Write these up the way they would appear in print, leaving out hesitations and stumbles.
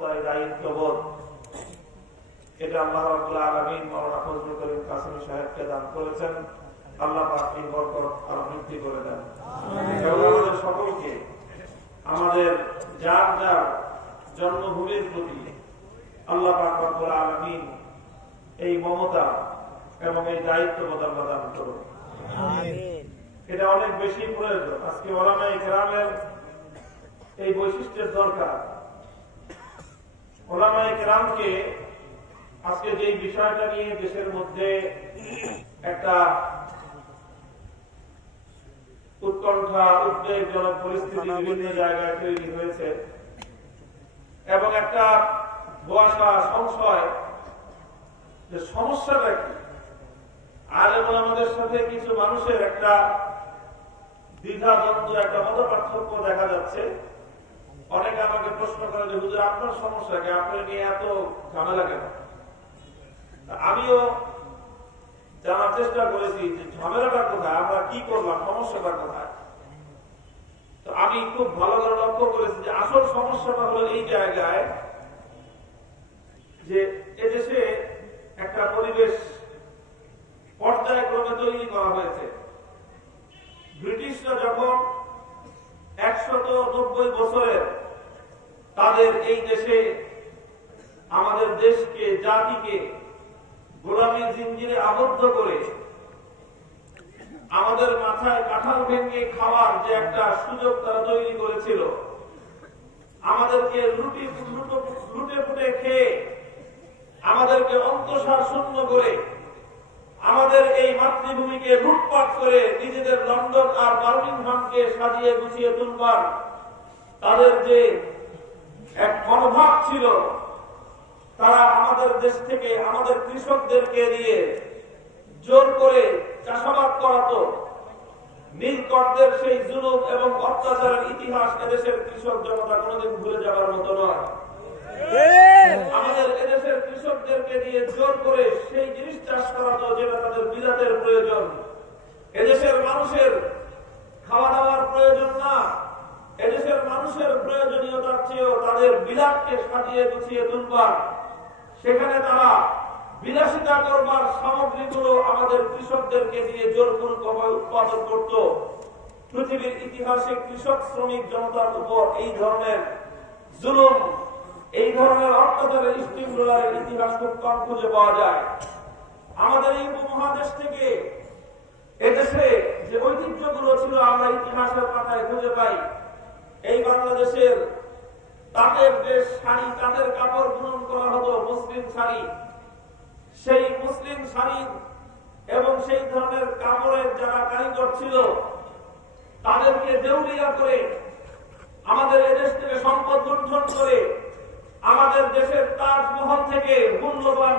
ক্ষমতা, এই দায়িত্ববোধ, এটা আল্লাহ রাব্বুল আলামিন মাওলানা ফজলুল করিম কাসেমী সাহেবকে দান করেছেন। আল্লাহ পাক এই বরকত আরো বৃদ্ধি করে দেন। এবং আমাদের সকলকে আমাদের যার যার জন্মভূমির প্রতি আল্লাহ পাক রব্বুল আলামিন এই মমতা এবং এই দায়িত্ববোধ আল্লাহ দান করুন। এটা অনেক বেশি প্রয়োজন। আজকে ওলামায়ে কেরামের এই বৈশিষ্ট্যের দরকার। ওলামায়ে কেরামকে আজকে যে বিষয়টা নিয়ে দেশের মধ্যে একটা উৎকণ্ঠা, উদ্বেগজনক পরিস্থিতি বিভিন্ন জায়গায় তৈরি হয়েছে এবং একটা বসা সংশয় যে সমস্যাটা কি, আলেম ওলামাদের সাথে কিছু মানুষের একটা দ্বিধাদ্বন্দ্ব, একটা মতপার্থক্য দেখা যাচ্ছে। অনেকে আমাকে প্রশ্ন করে যে হুজুর আপনার সমস্যা কি, আপনার নিয়ে এত ঝামেলা কেন? আমিও জানার চেষ্টা করেছি যে ঝামেলাটা কোথায়, আমরা কি করলাম, সমস্যাটা কোথায়। তো আমি খুব ভালো করে লক্ষ্য করেছি যে আসল সমস্যাটা হলো এই জায়গায় যে এদেশে একটা পরিবেশ পর্যায়ক্রমে তৈরি করা হয়েছে। ব্রিটিশরা যখন 190 বছরের তাদের এই দেশে আমাদের দেশকে, জাতিকে গোলামীর জিঞ্জিরে আবদ্ধ করে আমাদের মাথায় কাঁঠাল ভেঙে খাওয়ার যে একটা সুযোগ তারা তৈরি করেছিল, আমাদেরকে লুটে ফুটে খেয়ে আমাদেরকে অন্তঃসার শূন্য করে আমাদের এই মাতৃভূমিকে লুটপাট করে নিজেদের লন্ডন আর বার্মিংহামকে সাজিয়ে গুছিয়ে তুলবার তাদের যে এক মনোভাব ছিল, তারা আমাদের দেশ থেকে আমাদের কৃষকদেরকে দিয়ে জোর করে চাষাবাদ করাতো। নীলকরদের সেই জুলুম এবং অত্যাচারের ইতিহাস এদেশের কৃষক জনতা কোনোদিন ভুলে যাবার মতো নয়। আমাদের এদেশের কৃষকদেরকে দিয়ে জোর করে সেই জিনিস চাষ করাতো যেটা তাদের বিলাতের প্রয়োজন। এদেশের মানুষের খাওয়া দাওয়ার প্রয়োজন না, এদেশের মানুষের প্রয়োজনীয়তার চেয়েও তাদের বিলাতকে সাজিয়ে গুছিয়ে তুলবার, সেখানে তারা বিলাসিতা করবার সামগ্রীগুলো আমাদের কৃষকদেরকে দিয়ে জোরপূর্বকভাবে উৎপাদন করত। পৃথিবীর ইতিহাসে কৃষক শ্রমিক জনতার উপর এই ধরনের জুলুম, এই ধরনের অত্যাচারের স্টিম রোলারের ইতিহাস খুব কম খুঁজে পাওয়া যায়। আমাদের এই উপমহাদেশ থেকে এদেশে যে ঐতিহ্যগুলো ছিল আমরা ইতিহাসের পাতায় খুঁজে পাই। এই বাংলাদেশের তাঁতের যে শাড়ি, তাঁতের কাপড় বুনন করা হতো, মুসলিম শাড়ি, সেই মুসলিম শাড়ি এবং সেই ধরনের কাপড়ের যারা কারিগর ছিল তাদেরকে দেউলিয়া করে আমাদের এদেশ থেকে সম্পদ লুণ্ঠন করে আমাদের দেশের তাজমহল থেকে মূল্যবান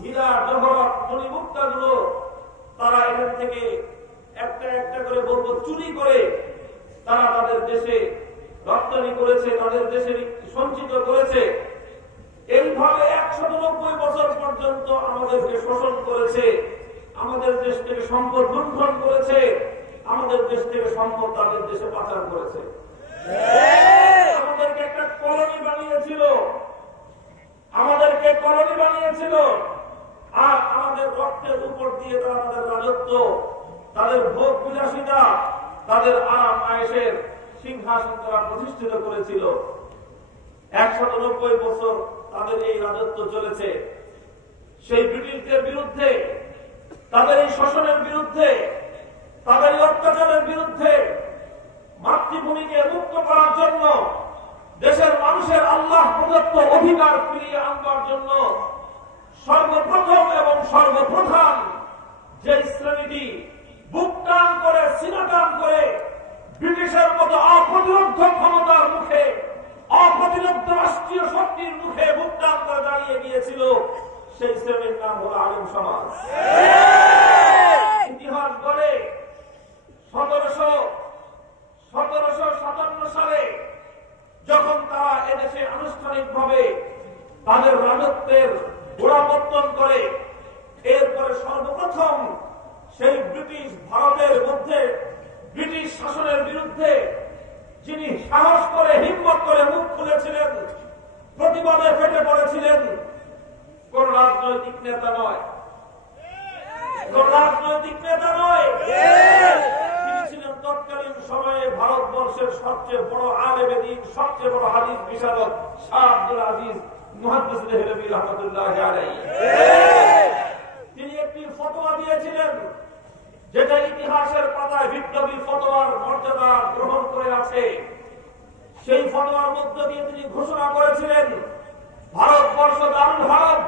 হীরা জহরত মণিমুক্তাগুলো তারা এখান থেকে একটা একটা করে বলবো চুরি করে তারা তাদের দেশে রপ্তানি করেছে, তাদের দেশে সঞ্চিত করেছে। এইভাবে 190 বছর পর্যন্ত আমাদেরকে শোষণ করেছে, আমাদের দেশ থেকে সম্পদ লুণ্ঠন করেছে, আমাদের দেশ থেকে সম্পদ তাদের দেশে পাচার করেছে। আমাদেরকে একটা কলোনি বানিয়েছিল, আমাদেরকে কলোনি বানিয়েছিল, আর আমাদের রক্তের উপর দিয়ে তারা তাদের রাজত্ব, তাদের ভোগ বিলাসিতা, তাদের আরাম আয়েশের সিংহাসন তারা প্রতিষ্ঠিত করেছিল। 190 বছর তাদের এই রাজত্ব চলেছে। সেই ব্রিটিশদের বিরুদ্ধে, তাদের এই শোষণের বিরুদ্ধে, তাদের এই অত্যাচারের বিরুদ্ধে মাতৃভূমিকে মুক্ত করার জন্য, দেশের মানুষের আল্লাহ প্রদত্ত অধিকার ফিরিয়ে আনবার জন্য সর্বপ্রথম এবং সর্বপ্রধান যে শ্রেণীটি বুক টান করে, সিনা টান করে ব্রিটিশের মতো অপ্রতিরোধ ক্ষমতার মুখে, অপ্রতিরোধ রাষ্ট্রীয় শক্তির মুখে বুক টান করে দাঁড়িয়ে গিয়েছিল, সেই শ্রেণীর নাম হল আলেম সমাজ। ইতিহাস বলে 1757 সালে যখন তারা এদেশে আনুষ্ঠানিকভাবে তাদের রাজত্বের গোড়াপত্তন করে, এরপরে সর্বপ্রথম সেই ব্রিটিশ ভারতের মধ্যে ব্রিটিশ শাসনের বিরুদ্ধে যিনি সাহস করে, হিম্মত করে মুখ খুলেছিলেন, প্রতিবাদ করেছিলেন কোন রাজনৈতিক নেতা নয়, কোন রাজনৈতিক নেতা নয়, তিনি ছিলেন তৎকালীন সময়ে ভারতবর্ষের সবচেয়ে বড় আলেমে দ্বীন, সবচেয়ে বড় হাদিস বিশারদ শাহ আব্দুল আজিজ মুহাদ্দিস দেহলভী রাহমাতুল্লাহ আলাইহি। তিনি একটি ফতোয়া দিয়েছিলেন যেটা ইতিহাসের পাতায় বিপ্লবী ফতোয়ার মর্যাদা গ্রহণ করে আছে। সেই ফতোয়ার মধ্য দিয়ে তিনি ঘোষণা করেছিলেন ভারতবর্ষ দারুল হারব,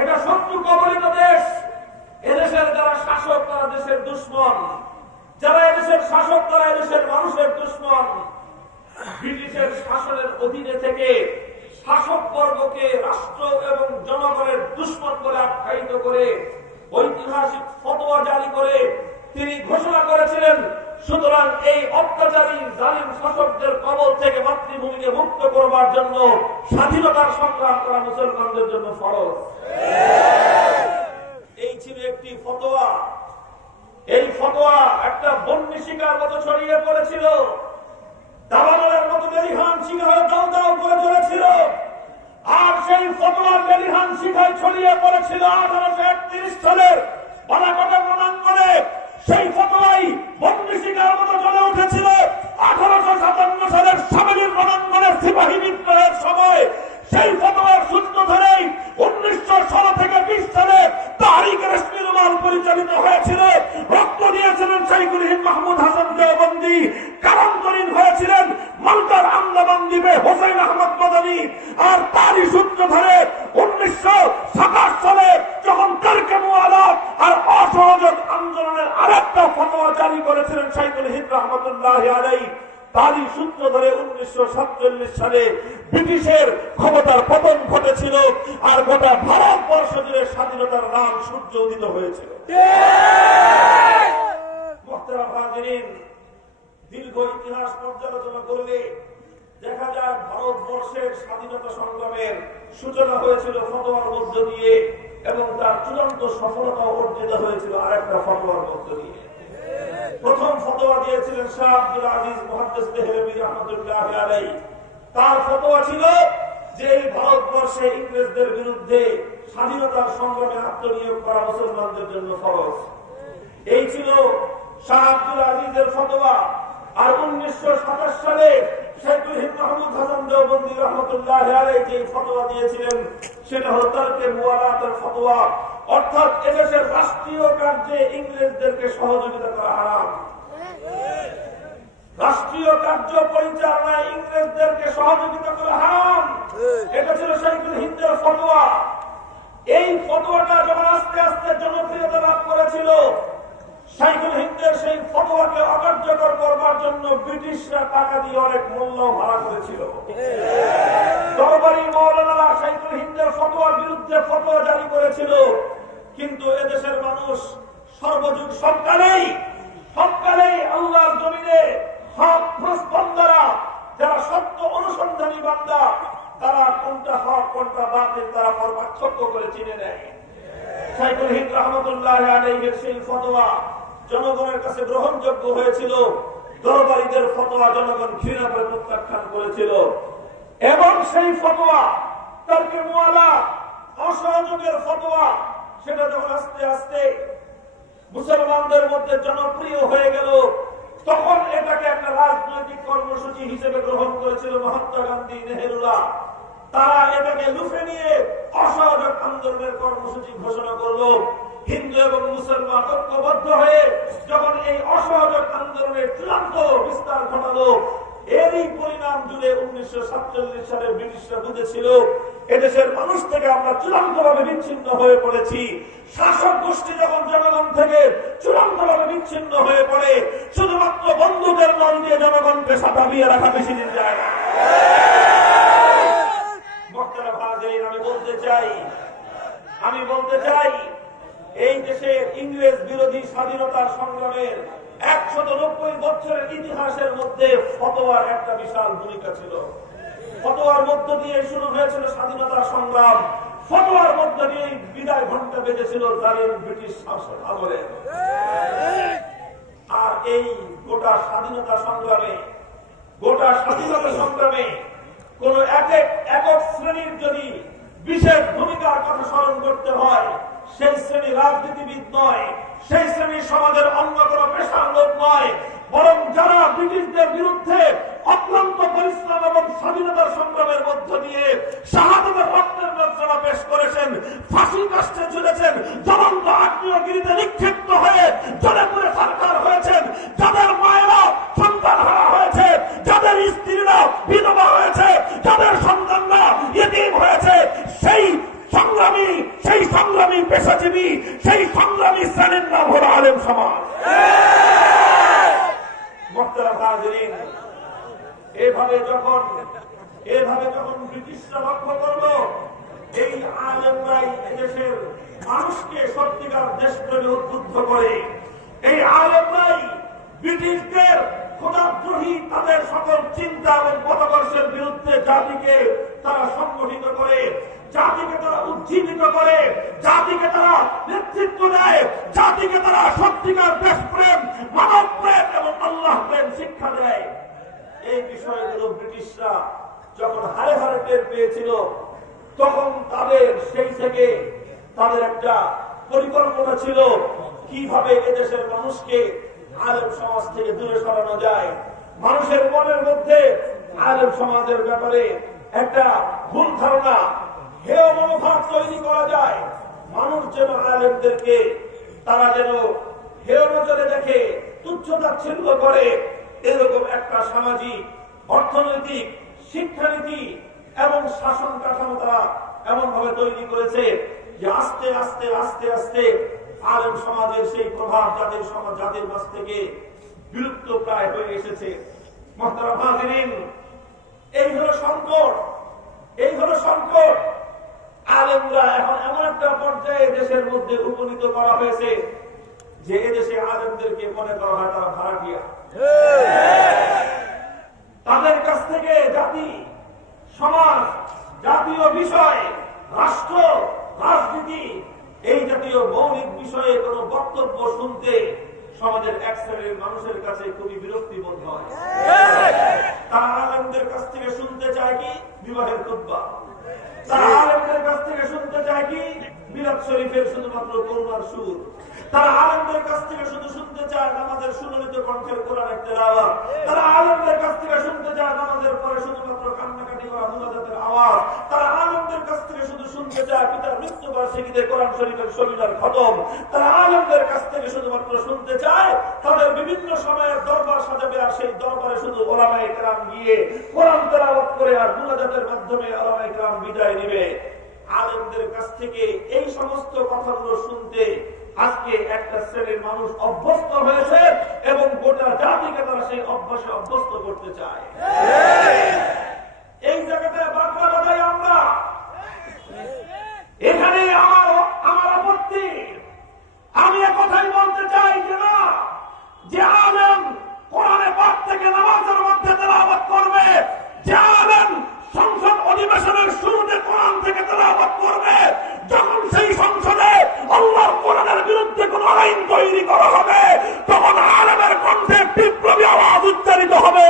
এটা শত্রু কবলিত দেশ, এদেশের যারা শাসক তারা দেশের দুশ্মন, যারা এদেশের শাসক তারা এদেশের মানুষের দুশ্মন। ব্রিটিশের শাসনের অধীনে থেকে শাসক বর্গকে রাষ্ট্র এবং জনগণের দুশ্মন বলে আখ্যায়িত করে ঐতিহাসিক ফতোয়া জারি করে তিনি ঘোষণা করেছিলেন, সুতরাং এই অত্যাচারী জালিম শাসকদের কবল থেকে মাতৃভূমিকে মুক্ত করবার জন্য স্বাধীনতার সংগ্রাম করা মুসলমানদের জন্য ফরজ। এই ছিল একটি ফতোয়া। এই ফতোয়া একটা বন্যী শিকার মতো ছড়িয়ে পড়েছিল, দাবানলের মতো লেলিহান শিখায় দাও দাও করে চলেছিল। আর সেই ফতোয়ার লেলিহান শিখায় ছড়িয়ে পড়েছিল 1831 সালের বালাকোটের রণাঙ্গনে। সেই ফতোয়াই বন্যী শিকার মতো জ্বলে উঠেছিল 1857 সালের সাবেলির রণাঙ্গনের সিপাহী বিদ্রোহের সময়। সেই ফতোয়ার সূত্র ধরেই 1916 থেকে 20 সালে তাহরিকে রেশমি রুমাল পরিচালিত হয়েছিল। রক্ত দিয়েছিলেন শাইখুল হিন্দ মাহমুদ হাসান দেওবন্দি, কারান্তরীণ হয়েছিলেন মালদার আন্দামান দ্বীপে হোসেন আহমদ মাদানী। আর তারই সূত্র ধরে 1927 সালে যখন তরকে মুআলাত আর অসহযোগ আন্দোলনের আরেকটা ফতোয়া জারি করেছিলেন শাইখুল হিন্দ রহমাতুল্লাহ আলাইহি, তারই সূত্র ধরে 1947 সালে ব্রিটিশের ক্ষমতার পতন ঘটেছিল আর গোটা ভারতবর্ষ জুড়ে স্বাধীনতার নাম সূর্য উদিত হয়েছিল। দীর্ঘ ইতিহাস পর্যালোচনা করলে দেখা যায় ভারতবর্ষের স্বাধীনতা সংগ্রামের সূচনা হয়েছিল ফতোয়ার মধ্য দিয়ে এবং তার চূড়ান্ত সফলতা অর্জিত হয়েছিল আরেকটা ফতোয়ার মধ্য দিয়ে। প্রথম ফতোয়া দিয়েছিলেন শাহ আব্দুল আজিজ মুহাদ্দিস দেহলভী রাহমাতুল্লাহ আলাইহি। তার ফতোয়া ছিল যে ভারতবর্ষে ইংরেজদের বিরুদ্ধে স্বাধীনতার সংগ্রামে আত্মনিয়োগ করা মুসলমানদের জন্য ফরজ। এই ছিল শাহ আব্দুল আজিজের ফতোয়া। আর 1927 সালে শাইখুল হিন্দ মাহমুদ হাসান দেওবন্দি রহমাতুল্লাহ আলাইহি যে ফতোয়া দিয়েছিলেন সেটা হল তরকে মুআলাতের ফতোয়া, অর্থাৎ এদেশের রাষ্ট্রীয় কার্যে ইংরেজদেরকে সহযোগিতা করা হারাম। রাষ্ট্রীয় কার্য পরিচালনায় ইংরেজদেরকে সহযোগিতা করা হারাম, এটা ছিল শাইখুল হিন্দের ফতোয়া। এই ফতোয়াটা যখন আস্তে আস্তে জনপ্রিয়তা লাভ করেছিল, শাইখুল হিন্দের সেই ফতোয়াকে অকার্যকর করবার জন্য ব্রিটিশরা টাকা দিয়ে অনেক মূল্য ভাড়া করেছিল। দরবারি মাওলানারা শাইখুল হিন্দের ফতোয়ার বিরুদ্ধে ফতোয়া জারি করেছিল, কিন্তু এদেশের মানুষ সর্বযুগ সবকালেই আল্লাহর জমিনে হক বান্দারা, যারা সত্য অনুসন্ধানী বান্দা, তারা কোনটা হক কোনটা বাতিল তারা পার্থক্য করে চিনে নেয়। শাইখুল হিন্দ রহমাতুল্লাহ আলাইহির সেই ফতোয়া জনগণের কাছে গ্রহণযোগ্য হয়েছিল, দরবারীদের ফতোয়া জনগণ ঘৃণা করে প্রত্যাখ্যান করেছিল। এবং সেই ফতোয়া তরকে মুআলাত অসহযোগের ফতোয়া সেটা যখন আস্তে আস্তে মুসলমানদের মধ্যে জনপ্রিয় হয়ে গেল, তখন এটাকে একটা রাজনৈতিক কর্মসূচি হিসেবে গ্রহণ করেছিল মহাত্মা গান্ধী, নেহেরুরা। তারা এটাকে লুফে নিয়ে অসহযোগ আন্দোলনের কর্মসূচি ঘোষণা করলো। হিন্দু এবং মুসলমান ঐক্যবদ্ধ হয়ে যখন এই অসহযোগ আন্দোলনের চূড়ান্ত বিস্তার ঘটালো, এরই পরিণাম জুড়ে 1947 সালে ব্রিটিশরা বুঝেছিল এদেশের মানুষ থেকে আমরা চূড়ান্ত ভাবে বিচ্ছিন্ন হয়ে পড়েছি। শাসক গোষ্ঠী যখন জনগণ থেকে চূড়ান্ত ভাবে বিচ্ছিন্ন হয়ে পড়ে, শুধুমাত্র বন্ধুদের নাম দিয়ে জনগণকে সাঁতাবিয়ে রাখা বেশি দিন যায় না। আমি বলতে চাই এই দেশের ইংরেজ বিরোধী স্বাধীনতার সংগ্রামের 190 বছরের ইতিহাসের মধ্যে ফতোয়ার একটা বিশাল ভূমিকা ছিল। ফতোয়ার মধ্য দিয়ে শুরু হয়েছিল স্বাধীনতার সংগ্রাম, ফতোয়ার মধ্য দিয়ে বিদায় ঘণ্টা বেজেছিল জালিম ব্রিটিশ শাসন আমলে। আর এই গোটা স্বাধীনতা সংগ্রামে কোন একক শ্রেণীর যদি বিশেষ ভূমিকার কথা স্মরণ করতে হয়, সেই শ্রেণী রাজনীতিবিদ নয়, সেই শ্রেণী সমাজের অন্য কোনো পেশার লোক নয়, বরং যারা ব্রিটিশদের বিরুদ্ধে অক্লান্ত পরিশ্রম এবং স্বাধীনতার সংগ্রামের মধ্য দিয়ে শাহাদাতের রক্তের বর্ণনা পেশ করেছেন, ফাঁসি কাষ্ঠে ঝুলেছেন, জ্বলন্ত আগ্নেয়গিরিতে নিক্ষিপ্ত হয়ে জ্বলে পুড়ে সরকার হয়েছেন, যাদের মায়েরা সন্তান হারা হয়েছে, যাদের স্ত্রীরা বিধবা হয়েছে, যাদের সন্তানরা ইতিম হয়েছে, সেই সংগ্রামী পেশাজীবী, সেই সংগ্রামী শ্রেণীর নাম হল আলেম সমাজ। এভাবে যখন ব্রিটিশরা লক্ষ্য করল এই আলেমরাই এদেশের মানুষকে সত্যিকার দেশপ্রেমে উদ্বুদ্ধ করে, এই আলেমরাই ব্রিটিশদের খোদাদ্রোহী তাদের সকল চিন্তা এবং পথকর্ষের বিরুদ্ধে জাতিকে তারা সংগঠিত করে, জাতিকে তারা উজ্জীবিত করে, জাতিকে তারা নেতৃত্ব দেয়, জাতিকে তারা সত্যিকার দেশপ্রেম, মানব প্রেম এবং আল্লাহ প্রেম শিক্ষা দেয়। এই বিষয়গুলো ব্রিটিশরা যখন হারে হারে টের পেয়েছিল, তখন তাদের সেই থেকে তাদের একটা পরিকল্পনা ছিল কিভাবে এদেশের মানুষকে আলেম সমাজ থেকে দূরে সরানো যায়, মানুষের মনের মধ্যে আলেম সমাজের ব্যাপারে একটা ভুল ধারণা, হেয় মনোভাব তৈরি করা যায়, মানুষ যেন আলেমদেরকে তারা যেন হেয় নজরে দেখে, তুচ্ছ-তাচ্ছিল্য করে, এরকম একটা সামাজিক, অর্থনৈতিক, শিক্ষানীতি এবং শাসন কাঠামো তারা এমন ভাবে তৈরি করেছে যে আস্তে আস্তে আস্তে আস্তে আলেম সমাজের সেই প্রভাব জাতির মাঝ থেকে বিলুপ্ত প্রায় হয়ে এসেছে। মুহতারাম হাজিরিন, এই হলো সংকট। আলেমরা এখন এমন একটা পর্যায়ে দেশের মধ্যে উপনীত করা হয়েছে যে এদেশে আলেমদেরকে মনে করা হয় তারা ভাড়াটিয়া। তাদের কাছ থেকে জাতি, সমাজ, জাতীয় বিষয়, রাষ্ট্র, রাজনীতি, এই জাতীয় মৌলিক বিষয়ে কোন বক্তব্য শুনতে সমাজের এক শ্রেণীর মানুষের কাছে খুবই বিরক্তি বোধ হয়। তারা আলেমদের কাছ থেকে শুনতে চায় কি বিবাহের খুতবা, তারা আলেমদের কাছ থেকে শুনতে চায় কি মিলাদ শরীফের শুধুমাত্র করুণার সুর, তারা আলেমদের কাছ থেকে শুধু শুনতে চায় নামাজের সুললিত কণ্ঠের কোরআনের তেলাওয়াত, তারা আলেমদের কাছ থেকে শুনতে চায় নামাজের পরে শুধুমাত্র কান্নাকাটি করা মুনাজাতের আওয়াজ, তারা আলেমদের কাছ থেকে শুধু শুনতে চায় পিতার মৃত্যুবার্ষিকীতে কোরআন শরীফের সবিনার খতম, তারা আলেমদের কাছ থেকে শুধুমাত্র শুনতে চায় তাদের বিভিন্ন সময়ের দরবার সাজাবে আর সেই দরবারে শুধু ওলামায়ে কেরাম গিয়ে কোরআন তেলাওয়াত করে আর মুনাজাতের মাধ্যমে ওলামায়ে কেরাম বিদায় নেবে। আলেমদের কাছ থেকে এই সমস্ত কথাগুলো শুনতে আজকে একটা শ্রেণীর মানুষ অভ্যস্ত হয়েছে এবং গোটা জাতিকে তারা সেই অভ্যাসে অভ্যস্ত করতে চায়। এই জায়গাটায় বাংলা বাজাই আমরা, এখানে আমার আপত্তি। আমি কথাই বলতে চাই যে না, যে আলেম কোরআনে পাক থেকে নামাজের মধ্যে তেলাওয়াত করবে, যে আলেম সংসদ অধিবেশনের শুরুতে কোরআন থেকে তেলাওয়াত করবে, যখন সেই সংসদে আল্লাহর কোরআনের বিরুদ্ধে কোন আইন তৈরি করা হবে, তখন আলেমের কণ্ঠে বিপ্লবী আওয়াজ উচ্চারিত হবে।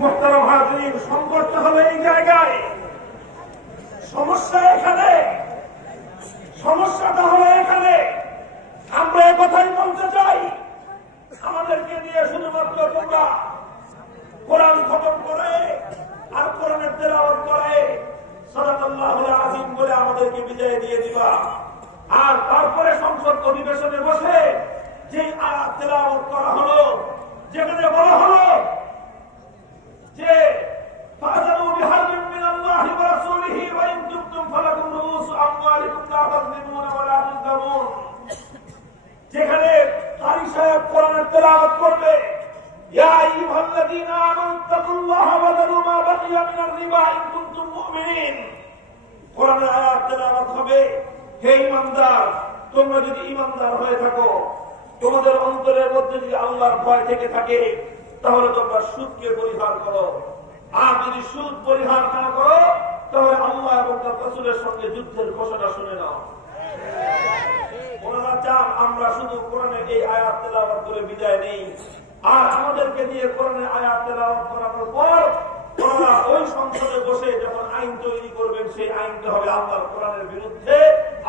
মুহতারাম হাজিরিন, সংকটটা হলো এই জায়গায়, সমস্যাটা হলো এখানে। আমরা কথাই বলতে চাই, আমাদেরকে দিয়ে শুধুমাত্র তোমরা কোরআন খতম করে আর কোরআনের তেলাওয়াত করে সাদাকাল্লাহুল আযীম বলে আমাদেরকে বিদায় দিয়ে দিবা, আর তারপরে সংসদ অধিবেশনে বসে যে আয়াত তেলাওয়াত করা হলো, যেখানে বলা হলো যে ফাযানু বিহারবিন মিনাল্লাহি ওয়া রাসূলিহি ওয়া ইন তুবতুম ফালাকুম রুউসু আমওয়ালিকুম লা তাযলিমুনা ওয়া লা তুযলামুন, যেখানে কারি সাহেব কোরআনের তেলাওয়াত করবে, ইয়া আইয়ুহাল্লাযীনা আমানু তাকুল্লাহা ওয়া যারু মা বাকিয়া মিনার রিবা ইন কুনতুম মুমিনিন, কোরআনের আয়াত তেলাওয়াত হবে, হে ঈমানদার, তোমরা যদি ঈমানদার হয়ে থাকো, তোমাদের অন্তরের মধ্যে যদি আল্লাহর ভয় থেকে থাকে, তাহলে তোমরা সুদকে পরিহার করো, আর যদি সুদ পরিহার না করো তাহলে আল্লাহ এবং তার রাসূলের সঙ্গে যুদ্ধের ঘোষণা শুনে নাও। ওনারা চান আমরা শুধু কোরআনের এই আয়াত তেলাওয়াত করে বিদায় নেই, আর আমাদেরকে দিয়ে কোরআনের আয়াত তেলাওয়াত করানোর পর ওনারা ওই সংসদে বসে যখন আইন তৈরি করবেন সেই আইনটা হবে আল্লাহর কোরআনের বিরুদ্ধে,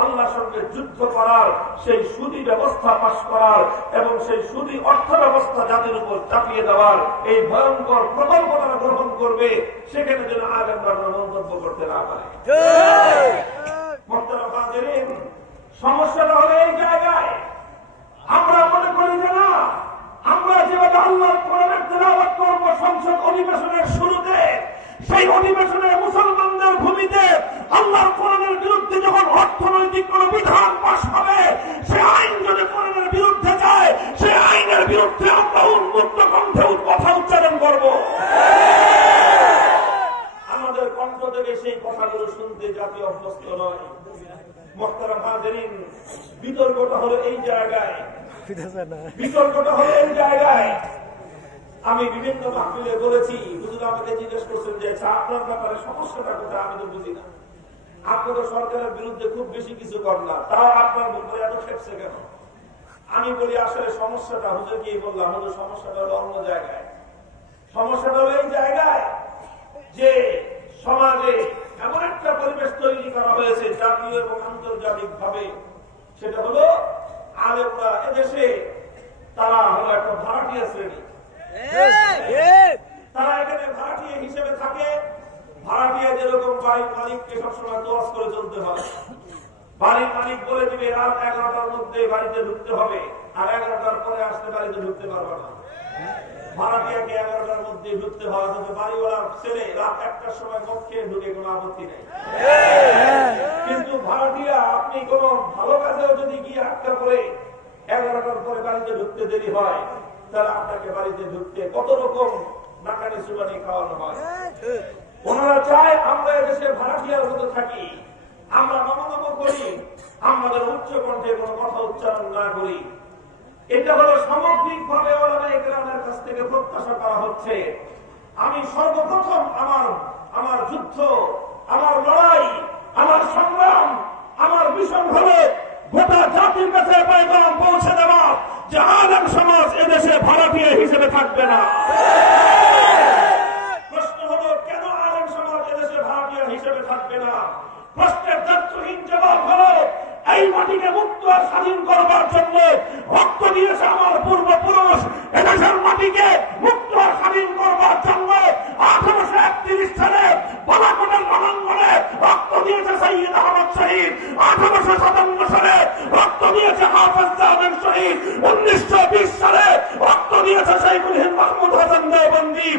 আল্লাহর সঙ্গে যুদ্ধ করার, সেই সুদী ব্যবস্থা পাশ করার এবং সেই সুদী অর্থ ব্যবস্থা জাতির উপর চাপিয়ে দেওয়ার এই ভয়ঙ্কর প্রকল্প তারা গ্রহণ করবে। সেখানে যেন আলেমরা মন্তব্য করতে না পারে। মুহতারাম হাজিরিন, সমস্যাটা হলো এই জায়গায় আমরা মনে করি যে না, আমরা যেভাবে আল্লাহর কোরআনের তেলাওয়াত করব সংসদ অধিবেশনের শুরুতে, সেই অধিবেশনে মুসলমানদের ভূমিতে আল্লাহর কোরআনের বিরুদ্ধে যখন অর্থনৈতিক কোন বিধান পাশ হবে, সে আইন যদি কোরআনের বিরুদ্ধে যায়, সে আইনের বিরুদ্ধে আমরা উন্মুক্ত কণ্ঠে কথা উচ্চারণ করব। আমাদের কণ্ঠ থেকে সেই কথাগুলো শুনতে জাতি অভ্যস্ত নয়। মুহতারাম হাজিরিন, বিতর্কটা হলো এই জায়গায়, বিতর্কটা হলো এই জায়গায়। আমি বিভিন্ন মাহফিলে বলেছি, হুজুর আমাকে জিজ্ঞেস করছেন যে আপনার ব্যাপারে সমস্যাটা কোথায়, আমি তো বুঝি না। আপনি তো সরকারের বিরুদ্ধে খুব বেশি কিছু করেন না, তাও আপনার মুখে এত খেপছে কেন? আমি বলি আসলে সমস্যাটা, হুজুর কি বললাম, হুজুর সমস্যাটা হলো অন্য জায়গায়। সমস্যাটা হলো এই জায়গায় যে সমাজে এমন একটা পরিবেশ তৈরি করা হয়েছে জাতীয় এবং আন্তর্জাতিক ভাবে, সেটা হলো আলেমরা এদেশে তারা হলো একটা ভাড়াটিয়া শ্রেণী। তারা এখানে ভাড়াটিয়া হিসেবে থাকে। ভাড়াটিয়া যেরকম বাড়ির মালিককে সবসময় দোয়াজ করে চলতে হয়, বাড়ির মালিক বলে দিবে রাত 11টার মধ্যে বাড়িতে ঢুকতে হবে, আর 11টার পরে আসতে বাড়িতে ঢুকতে পারবে না। ভাড়াটিয়াকে 11টার মধ্যে ঢুকতে হয়, অথচ বাড়িওয়ালার ছেলে রাত 1টার সময় মদ খেয়ে ঢুকে কোনো আপত্তি নেই। কিন্তু ভাড়াটিয়া আপনি কোন ভালো কাজেও যদি গিয়ে আটকা পড়ে 11টার পরে বাড়িতে ঢুকতে দেরি হয়, তাহলে আপনাকে বাড়িতে ঢুকতে কত রকম নাকানি সুবানি খাওয়ানো হয়। ওনারা চায় আমরা এদেশে ভাড়াটিয়ার মতো থাকি, আমরা নমনম করি, আমাদের উচ্চ কণ্ঠে কোনো কথা উচ্চারণ না করি। এটা হলো সামগ্রিক ভাবে ওলামায়ে কেরামের কাছ থেকে প্রত্যাশা করা হচ্ছে। আমি সর্বপ্রথম আমার যুদ্ধ, আমার লড়াই, আমার সংগ্রাম, আমার মিশন হলো গোটা জাতির কাছে পয়গাম পৌঁছে দেওয়া যে আলেম সমাজ এদেশে ভাড়াটিয়া হিসেবে থাকবে না। প্রশ্ন হলো কেন আলেম সমাজ এদেশে ভাড়াটিয়া হিসেবে থাকবে না? প্রশ্নের তথ্যহীন জবাব হলো এই মাটিকে মুক্ত আর স্বাধীন করবার জন্য রক্ত দিয়েছে আমার পূর্বপুরুষ। এদেশের মাটিকে মুক্ত আর স্বাধীন করবার জন্য 1831 সালে বালাকোটের রণাঙ্গনে রক্ত দিয়েছে সৈয়দ আহমদ শহীদ, 1857 সালে রক্ত দিয়েছে হাফেজ জামিল শহীদ, 1920 সালে রক্ত দিয়েছে শাইখুল হিন্দ মাহমুদ হাসান দেওবন্দি,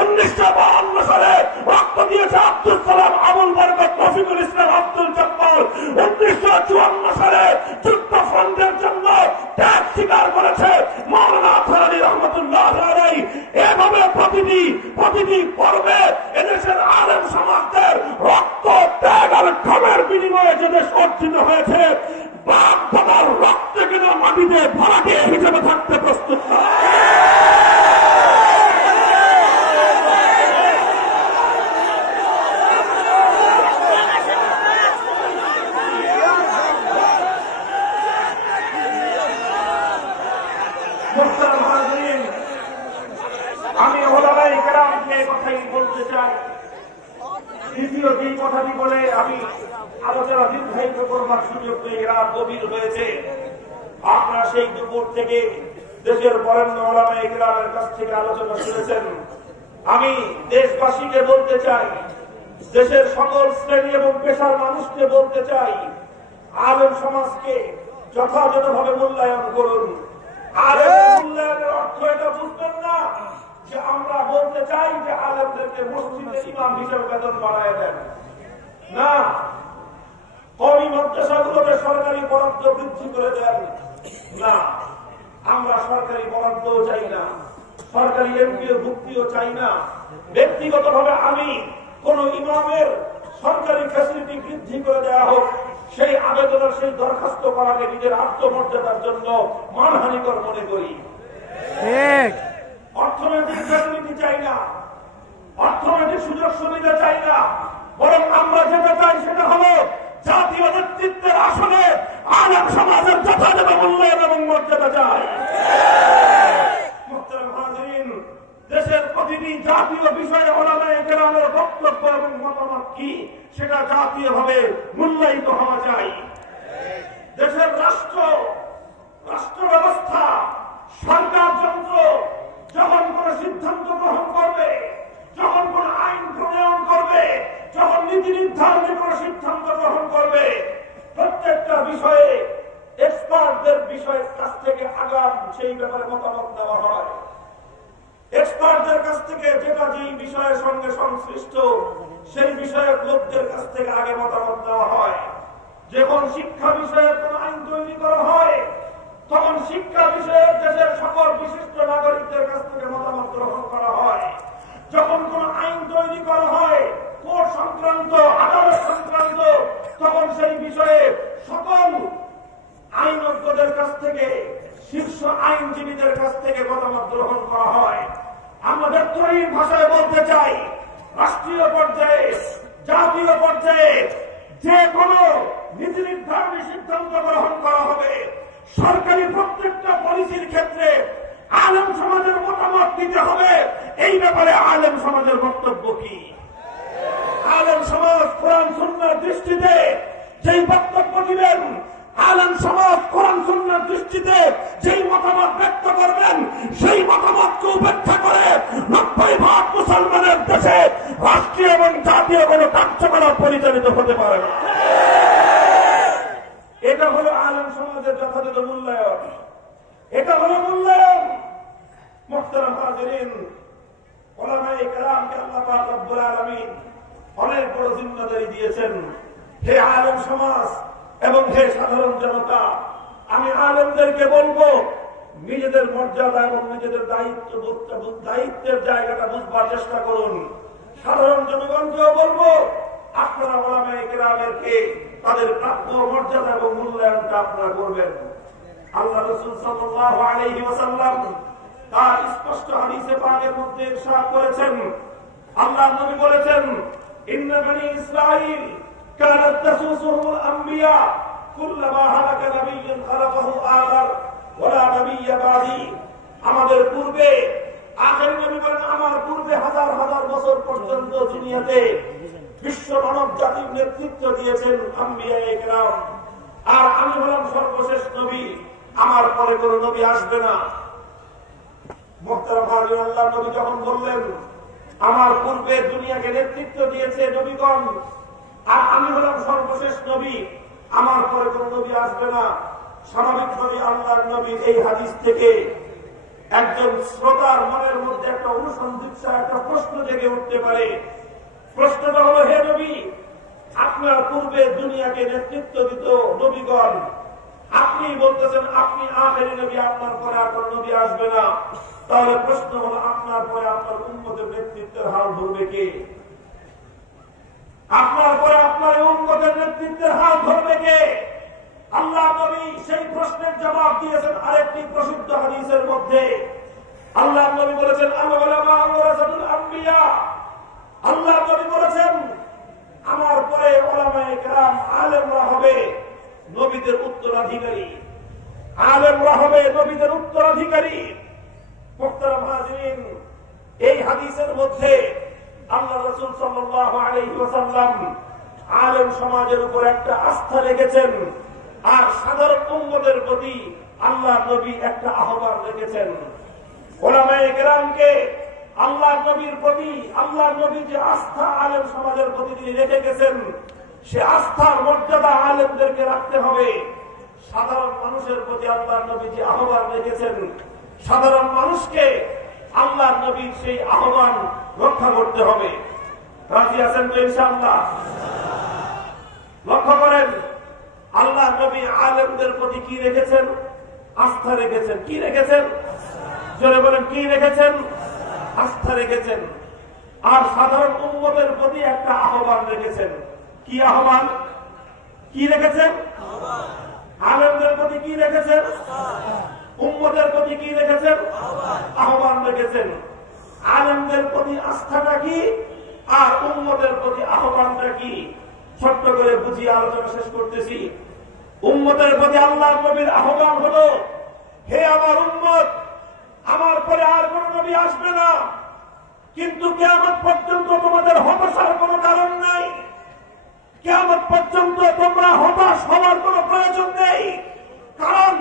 1952 সালে রক্ত দিয়েছে আব্দুল সালাম আবুল বরকত রফিকুল ইসলাম আব্দুল জব্বার, 1954 সালে যুক্তফ্রন্টের জন্য ত্যাগ স্বীকার করেছে মাওলানা আজহার আলী রহমাতুল্লাহ আলাইহি। এভাবে প্রতিটি পর্বে এদেশের আলেম সমাজের রক্ত, ত্যাগ আর ঘামের বিনিময়ে যে দেশ অর্জিত হয়েছে, বাপ দাদার রক্তে কিনা মাটিতে ভাড়াটিয়া হিসেবে থাকতে প্রস্তুত না। আমি ওলামায়ে কেরামকে কথাই বলতে চাই। দ্বিতীয় যে কথাটি বলে আমি আলোচনা দীর্ঘায়িত করবার সুযোগ পেয়ে রাত গভীর হয়েছে। আপনারা সেই দুপুর থেকে দেশের বরেণ্য ওলামায়ে কেরামের কাছ থেকে আলোচনা শুনেছেন। আমি দেশবাসীকে বলতে চাই, দেশের সকল শ্রেণী এবং পেশার মানুষকে বলতে চাই, আলেম সমাজকে যথাযথভাবে মূল্যায়ন করুন। আলেম মূল্যায়নের অর্থ এটা বুঝবেন না যে আমরা বলতে চাই যে আলেমদেরকে মসজিদের ইমাম হিসেবে বেতন বাড়ায় দেন। না, কওমি মাদ্রাসাগুলোতে সরকারি বরাদ্দ বৃদ্ধি করে দেন। না, আমরা সরকারি বরাদ্দও চাই না, সরকারি এমপিও ভুক্তিও চাই না। ব্যক্তিগতভাবে আমি কোন ইমামের সরকারি ফ্যাসিলিটি বৃদ্ধি করে দেওয়া হোক, সেই আবেদনের সেই দরখাস্ত করাকে নিজের আত্মমর্যাদার জন্য মানহানিকর মনে করি। অর্থনৈতিক ফ্যাসিলিটি চাই না, অর্থনৈতিক রাজনৈতিক সুযোগ সুবিধা চাই না, বরং আমরা যেটা চাই সেটা হলো জাতীয় নেতৃত্বের আসনে আলেম সমাজের যথাযথ মূল্যায়ন এবং মর্যাদা চাই। মুহতারাম হাজিরিন, দেশের প্রতিটি জাতীয় বিষয়ে ওলামায়ে কেরামের বক্তব্য এবং মতামত কি সেটা জাতীয়ভাবে মূল্যায়িত হওয়া চাই। দেশের রাষ্ট্র ব্যবস্থা, সরকার যন্ত্র যখন কোন সিদ্ধান্ত গ্রহণ করবে, যখন কোন আইন প্রণয়ন করবে, যখন নীতি নির্ধারণে কোন সিদ্ধান্ত গ্রহণ করবে, প্রত্যেকটা বিষয়ে এক্সপার্টদের বিষয়ের কাছ থেকে আগাম সেই ব্যাপারে মতামত দেওয়া হয়। এক্সপার্টদের কাছ থেকে যেটা যেই বিষয়ের সঙ্গে সংশ্লিষ্ট সেই বিষয়ের লোকদের কাছ থেকে আগে মতামত দেওয়া হয়। যখন শিক্ষা বিষয়ে কোন আইন তৈরি করা হয়, তখন শিক্ষা বিষয়ে দেশের সকল বিশিষ্ট নাগরিকদের কাছ থেকে মতামত গ্রহণ করা হয়। যখন কোন আইন তৈরি করা হয় কোর্ট সংক্রান্ত, আদালত সংক্রান্ত, তখন সেই বিষয়ে সকল আইনজ্ঞদের কাছ থেকে, শীর্ষ আইনজীবীদের কাছ থেকে মতামত গ্রহণ করা হয়। আমাদের তৈরির ভাষায় বলতে চাই, রাষ্ট্রীয় পর্যায়ে, জাতীয় পর্যায়ে যে কোনো নীতি নির্ধারণী সিদ্ধান্ত গ্রহণ করা হবে, সরকারি প্রত্যেকটা পলিসির ক্ষেত্রে আলেম সমাজের মতামত দিতে হবে। এই ব্যাপারে আলেম সমাজের বক্তব্য কি? আলেম সমাজ কোরআন সুন্নাহর দৃষ্টিতে যেই বক্তব্য দিবেন, আলেম সমাজ কোরআন সুন্নাহর দৃষ্টিতে যেই মতামত ব্যক্ত করবেন, সেই মতামতকে উপেক্ষা করে 90% মুসলমানের দেশে রাষ্ট্রীয় এবং জাতীয় কোন কার্যকলাপ পরিচালিত হতে পারে না। এটা হলো আলেম সমাজের যথাযথ মূল্যায়ন, এটা হলো মূল্যায়ন। মুহতারাম হাজিরিন, উলামায়ে কেরামকে আল্লাহ পাক রব্বুল আলামিন অনেক বড় জিম্মাদারি দিয়েছেন। হে আলেম সমাজ এবং হে সাধারণ জনতা, আমি আলেমদেরকে বলবো, নিজেদের মর্যাদা এবং নিজেদের দায়িত্বের জায়গাটা বুঝবার চেষ্টা করুন। সাধারণ জনগণকেও বলবো, আপনারা উলামায়ে কেরামকে তাদের প্রাপ্য মর্যাদা এবং মূল্যায়নটা আপনারা করবেন। আল্লাহ রাসূল সাল্লাল্লাহু আলাইহি ওয়াসাল্লাম তার স্পষ্ট হাদিসে পাকের মধ্যে ইরশাদ করেছেন, আল্লাহর নবী বলেছেন, ইন্না বনি ইসরাঈল কানাত তাসুসুহুল আম্বিয়া কুল্লামা হালাকা নাবিয়্যুন খালাফাহু আখার ওয়া লা নাবিয়্যা বাদি। আমাদের পূর্বে, আখেরি নবী বলেন, আমার পূর্বে হাজার হাজার বছর পর্যন্ত দুনিয়াতে বিশ্ব মানব জাতির নেতৃত্ব দিয়েছেন আম্বিয়ায়ে কেরাম, আর আমি হলাম সর্বশেষ নবী, আমার পরে কোন নবী আসবে না। মুহতারাম হাজির, আল্লাহর নবী যখন বললেন আমার পূর্বে দুনিয়াকে নেতৃত্ব দিয়েছে নবীগণ, আর আমি হলাম সর্বশেষ নবী, আমার পরে কোন নবী আসবে না, স্বাভাবিকভাবে আল্লাহর নবীর এই হাদিস থেকে একজন শ্রোতার মনের মধ্যে একটা অনুসন্ধিৎসা, একটা প্রশ্ন জেগে উঠতে পারে। প্রশ্নটা হলো, হে নবী, আপনার পূর্বে দুনিয়াকে নেতৃত্ব দিত নবীগণ, আপনি বলতেছেন আপনি আখেরি নবী, আপনার পরে আর কোন নবী আসবে না, তাহলে প্রশ্ন হলো আপনার পরে আপনার উম্মতের নেতৃত্বের হাল ধরবে কে? আপনার পরে আপনার উম্মতের নেতৃত্বের হাল ধরবে কে? আল্লাহ নবী সেই প্রশ্নের জবাব দিয়েছেন আরেকটি প্রসিদ্ধ হাদিসের মধ্যে। আল্লাহ নবী বলেছেন, আল উলামা ওয়ারাসাতুল আম্বিয়া। আল্লাহ নবী বলেছেন, আমার পরে উলামায়ে কেরাম, আলেমরা হবে নবীদের উত্তরাধিকারী, আলেমরা হবে নবীদের উত্তরাধিকারী। মুহতারাম হাজিরিন, এই হাদিসের মধ্যে আল্লাহ রাসূল সাল্লাল্লাহু আলাইহি ওয়াসাল্লাম আলেম সমাজের উপর একটা আস্থা রেখেছেন, আর সাধারণ উম্মতের প্রতি আল্লাহ নবী একটা আহ্বান রেখেছেন। উলামায়ে কেরামকে আল্লাহ নবীর প্রতি, আল্লাহ নবী যে আস্থা আলেম সমাজের প্রতি তিনি রেখে গেছেন, সে আস্থার মর্যাদা আলেমদেরকে রাখতে হবে। সাধারণ মানুষের প্রতি আল্লাহ নবী যে আহ্বান রেখেছেন, সাধারণ মানুষকে আল্লাহ নবীর সেই আহ্বান রক্ষা করতে হবে। রাজি আছেন তো ইনশাআল্লাহ? লক্ষ্য করেন, আল্লাহ নবী আলেমদের প্রতি কি রেখেছেন? আস্থা রেখেছেন। কি রেখেছেন? জোরে বলেন, কি রেখেছেন? আস্থা রেখেছেন। আর সাধারণ উম্মতের প্রতি একটা আহ্বান রেখেছেন। কি আহ্বান? কি রেখেছেন? আলেমদের প্রতি কি রেখেছেন? উম্মতের প্রতি কি রেখেছেন? আহ্বান রেখেছেন। আলেমদের প্রতি আস্থাটা কি? আর উম্মতের প্রতি আহ্বানটা কি ছোট্ট করে বুঝিয়ে আলোচনা শেষ করতেছি। উম্মতের প্রতি আল্লাহর নবীর আহ্বান হলো, হে আমার উম্মত, আমার পরে আর কোন নবী আসবে না, কিন্তু কিয়ামত পর্যন্ত তোমাদের হতাশার কোনো কারণ নাই, কিয়ামত পর্যন্ত তোমরা হতাশ হওয়ার কোনো প্রয়োজন নেই। কারণ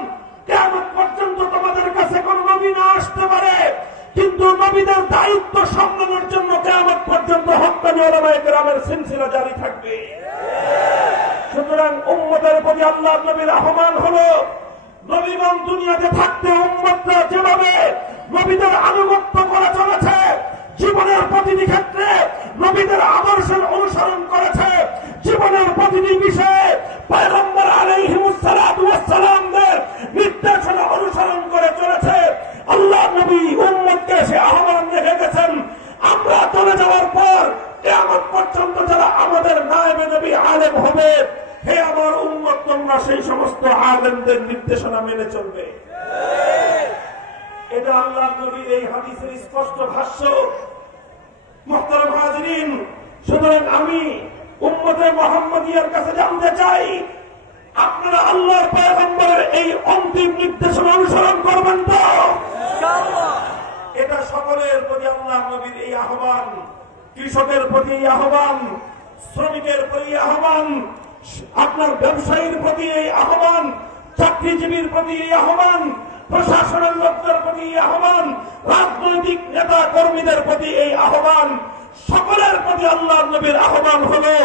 কিয়ামত পর্যন্ত তোমাদের কাছে কোন নবী না আসতে পারে, কিন্তু নবীদের দায়িত্ব সম্মানের জন্য কিয়ামত পর্যন্ত হক্কানি উলামায়ে কেরামের সিলসিলা জারি থাকবে। সুতরাং উম্মতের প্রতি আল্লাহর নবীর আহ্বান হলো, নবীগণ দুনিয়াতে থাকতে উম্মতরা যেভাবে নবীদের আনুগত্য করে চলেছে, জীবনের প্রতিটি ক্ষেত্রে নবীদের আদর্শের অনুসরণ করেছে, জীবনের প্রতিটি বিষয়ে পয়গম্বর আলাইহিমুস সালাতু ওয়াস সালামদের নির্দেশনা অনুসরণ করে চলেছে। আল্লাহর নবী উম্মতকে সে আহ্বান রেখে গেছেন, আমরা চলে যাওয়ার পর কিয়ামত পর্যন্ত যারা আমাদের নায়েবে নবী আলেম হবে, হে আমার উম্মত, তোমরা সেই সমস্ত আলেমদের নির্দেশনা মেনে চলবে। এটা আল্লাহর নবীর এই হাদিসের স্পষ্ট ভাষ্য। মুহতারাম হাজিরিন, সুতরাং আমি উম্মতে মুহাম্মাদিয়ার কাছে জানতে চাই, আপনারা আল্লাহর পয়গম্বরের এই অন্তিম নির্দেশনা অনুসরণ করবেন তো? এটা সকলের প্রতি আল্লাহর নবীর এই আহ্বান। কৃষকের প্রতি এই আহ্বান, শ্রমিকের প্রতি আহ্বান, আপনার ব্যবসায়ীর প্রতি এই আহ্বান, চাকরিজীবীর প্রতি এই আহ্বান, প্রশাসনের লোকদের প্রতি এই আহ্বান, রাজনৈতিক নেতা কর্মীদের প্রতি এই আহ্বান, সকলের প্রতি আল্লাহর নবীর আহ্বান হলো,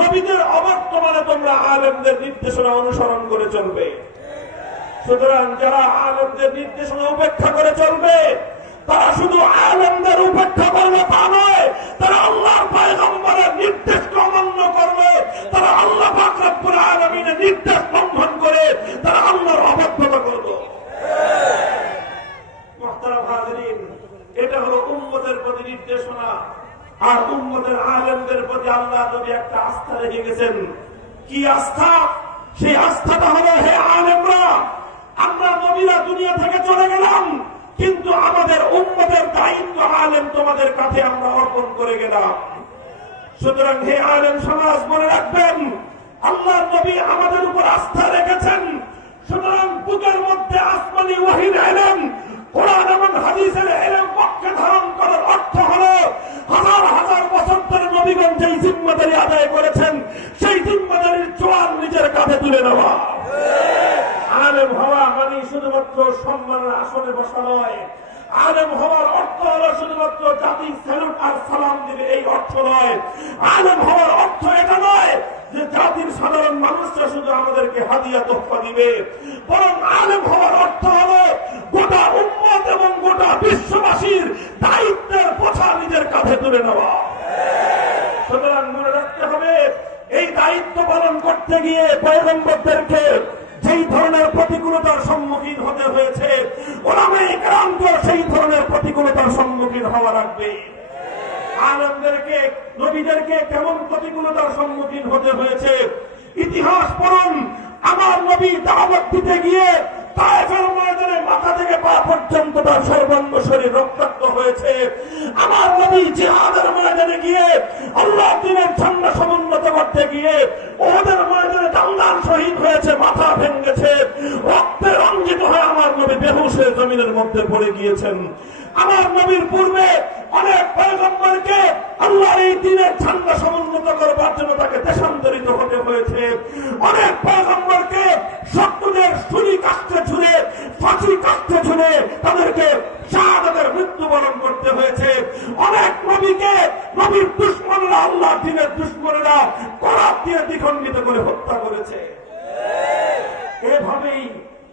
নবীদের অবর্তমানে তোমরা আলেমদের নির্দেশনা অনুসরণ করে চলবে। সুতরাং যারা আলেমদের নির্দেশনা উপেক্ষা করে চলবে, তারা শুধু আলেমদের উপেক্ষা করবে তা নয়, তারা আল্লাহর পয়গম্বরের নির্দেশকে অমান্য করবে, তারা আল্লাহ পাক রব্বুল আলামিনের নির্দেশ লঙ্ঘন করে তারা আল্লাহর অবাধ্যতা করবে। মুহতারাম হাজিরিন, এটা হলো উম্মতের প্রতি নির্দেশনা। আর উম্মতের আলেমদের প্রতি আল্লাহ নবী একটা আস্থা রেখে গেছেন। কি আস্থা? সেই আস্থাটা হলো, হে আলেমরা, আমরা নবীরা দুনিয়া থেকে চলে গেলাম, কিন্তু আমাদের উম্মতের দায়িত্ব আলেম তোমাদের কাছে আমরা অর্পণ করে গেলাম। সুতরাং হে আলেম সমাজ, মনে রাখবেন, আল্লাহর নবী আমাদের উপর আস্থা রেখেছেন। সুতরাং বুকের মধ্যে আসমানি ওহীর ইলম, কোরআন এবং হাদিসের ইলম পক্ষে ধারণ করার অর্থ হলো, হাজার হাজার বছর ধরে নবীগণ যেই জিম্মাদারি আদায় করেছেন, সেই জিম্মাদারির জোয়ার নিজের কাঁধে তুলে নেওয়া। আলেম হওয়া মানে শুধুমাত্র সম্মানের আসনে বসা নয়। আলেম হওয়ার অর্থ হলো শুধুমাত্র জাতি স্যালুট আর সালাম দিবে, এই অর্থ নয়। আলেম হওয়ার অর্থ এটা নয় যে জাতির সাধারণ মানুষরা শুধু আমাদেরকে হাদিয়া তোহফা দিবে, বরং আলেম হওয়ার অর্থ হলো গোটা উম্মত এবং গোটা বিশ্ববাসীর দায়িত্বের বোঝা নিজের কাঁধে তুলে নেওয়া। সুতরাং মনে রাখতে হবে, এই দায়িত্ব পালন করতে গিয়ে পয়গম্বরদেরকে যেই ধরনের প্রতিকূলতার সম্মুখীন হতে হয়েছে, উলামায়ে কেরামকেও সেই ধরনের প্রতিকূলতার সম্মুখীন হওয়া লাগবে। আলেমদেরকে, নবীদেরকে কেমন প্রতিকূলতার সম্মুখীন হতে হয়েছে ইতিহাস পড়ুন। আমার নবী দাওয়াত দিতে গিয়ে তায়েফের ময়দানে মাথা থেকে পা পর্যন্ত তার সর্বাঙ্গ শরীর রক্তাক্ত হয়েছে। আমার নবী জিহাদের ময়দানে গিয়ে আল্লাহর দ্বীনের ঝান্ডা সমুন্নত করতে গিয়ে ওদের ময়দানে দাঙ্গার শহীদ হয়েছে, মাথা ভেঙেছে, রক্তে রঞ্জিত হয়ে আমার নবী বেহুশ হয়ে জমিনের মধ্যে পড়ে গিয়েছেন। আমার নবীর পূর্বে অনেক পয়গম্বরকে আল্লাহর এই দ্বীনের ঝান্ডা সমুন্নত করবার জন্য তাকে দেশান্তরিত হতে হয়েছে। অনেক পয়গম্বরকে শত্রুদের ছুরি কাস্তে ঝুলে, ফাঁসি কাস্তে ঝুলে তাদেরকে শাহাদাতের মৃত্যুবরণ করতে হয়েছে। অনেক নবীকে নবীর দুশমনরা, আল্লাহর দ্বীনের দুশমনরা করাত দিয়ে দ্বিখণ্ডিত করে হত্যা করেছে। এভাবেই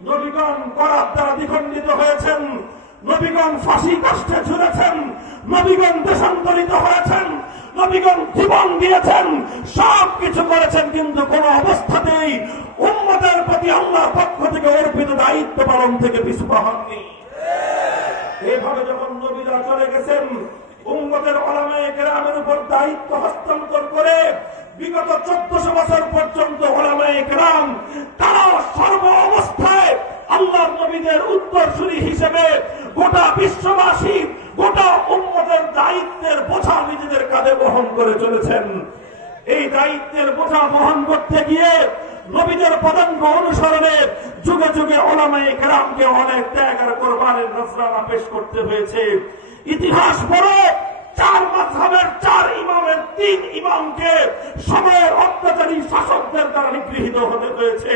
নবীগণ করাত দ্বারা দ্বিখণ্ডিত হয়েছেন, নবীগণ ফাঁসি কাস্তে ঝুলেছেন, নবীগণ দেশান্তরিত হয়েছেন, নবীগণ জীবন দিয়েছেন, সব কিছু করেছেন, কিন্তু কোন অবস্থাতেই উম্মতের প্রতি আল্লাহর পক্ষ থেকে অর্পিত দায়িত্ব পালন থেকে পিছু হননি। এইভাবে যখন নবীরা চলে গেছেন, উম্মতের উলামায়ে কেরামের উপর দায়িত্ব হস্তান্তর করে বিগত 1400 বছর পর্যন্ত উলামায়ে কেরাম তারা সর্ব অবস্থায় আল্লাহর নবীদের উত্তরসূরি হিসেবে গোটা বিশ্ববাসী, গোটা উম্মতের দায়িত্বের বোঝা নিজেদের কাঁধে বহন করে চলেছেন। এই দায়িত্বের বোঝা বহন করতে গিয়ে নবীদের পদাঙ্ক অনুসরণে যুগে যুগে ওলামায়ে কেরামকে অনেক ত্যাগ আর কোরবানির নজরানা পেশ করতে হয়েছে। ইতিহাস পড়ে 4 মাযহাবের 4 ইমামের 3 ইমামকে সময়ের অত্যাচারী শাসকদের দ্বারা নিগৃহীত হতে হয়েছে।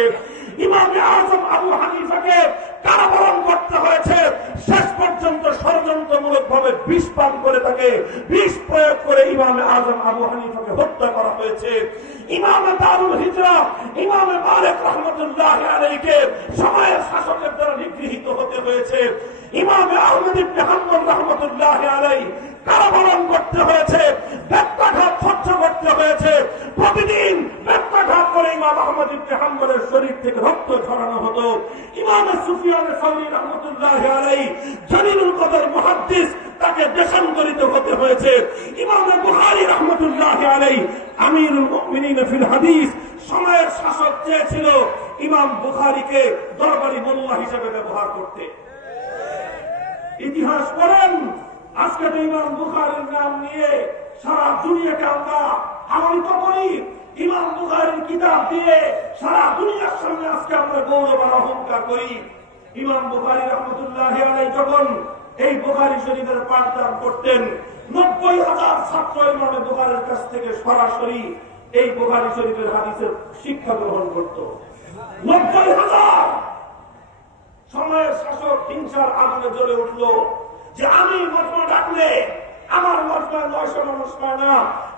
ইমামে আযম আবু হানিফাকে কারাবরণ করতে হয়েছে। শেষ পর্যন্ত ষড়যন্ত্রমূলক ভাবে বিষ পান করে তাকে বিষ প্রয়োগ করে ইমামে আযম আবু হানিফাকে হত্যা করা হয়েছে। ইমামে দারুল হিজরা ইমামে মালিক রাহমাতুল্লাহ আলাইহিকে সময়ের শাসকের দ্বারা নিগৃহীত হতে হয়েছে। ইমামে আহমদ ইবনে হাম্বল রাহমাতুল্লাহ আলাইহি কারাবরণ করতে হয়েছে, ব্যত্যাঘাত সহ্য করতে হয়েছে। প্রতিদিন ব্যত্যাঘাত করে ইমাম আহমদ ইবনে হাম্বলের শরীর থেকে রক্ত ঝরানো হতো। ইমাম সুফিয়ান সাউরি রাহমাতুল্লাহ আলাইহি জলিলুল কদর মুহাদ্দিস, তাকে দেশান্তরিত হতে হয়েছে। ইমাম বুখারী রাহমাতুল্লাহ আলাইহি আমিরুল মুমিনিন ফিল হাদিস, সময়ের শাসক চেয়েছিল ইমাম বুখারীকে দরবারি মোল্লা হিসেবে ব্যবহার করতে। ইতিহাস পড়েন, আজকে তো ইমাম বুখারীর নাম নিয়ে সারা দুনিয়াকে আমরা আলোকিত করি। ইমাম বুখারীর কিতাব দিয়ে সারা দুনিয়ার সামনে আজকে আমরা গৌরব আর অহংকার করি। ইমাম বুখারী রাহমাতুল্লাহ আলাইহি যখন এই বুখারী শরীফের পাঠদান করতেন, 90,000 ছাত্র ইমাম বুখারীর কাছ থেকে সরাসরি এই বুখারী শরীফের হাদিসের শিক্ষা গ্রহণ করত। 90,000। সময়ের শাসক হিংসার আগুনে জ্বলে উঠল যে আমি মজমা ডাকলে আমার মজমায় 900 মানুষ পায় না,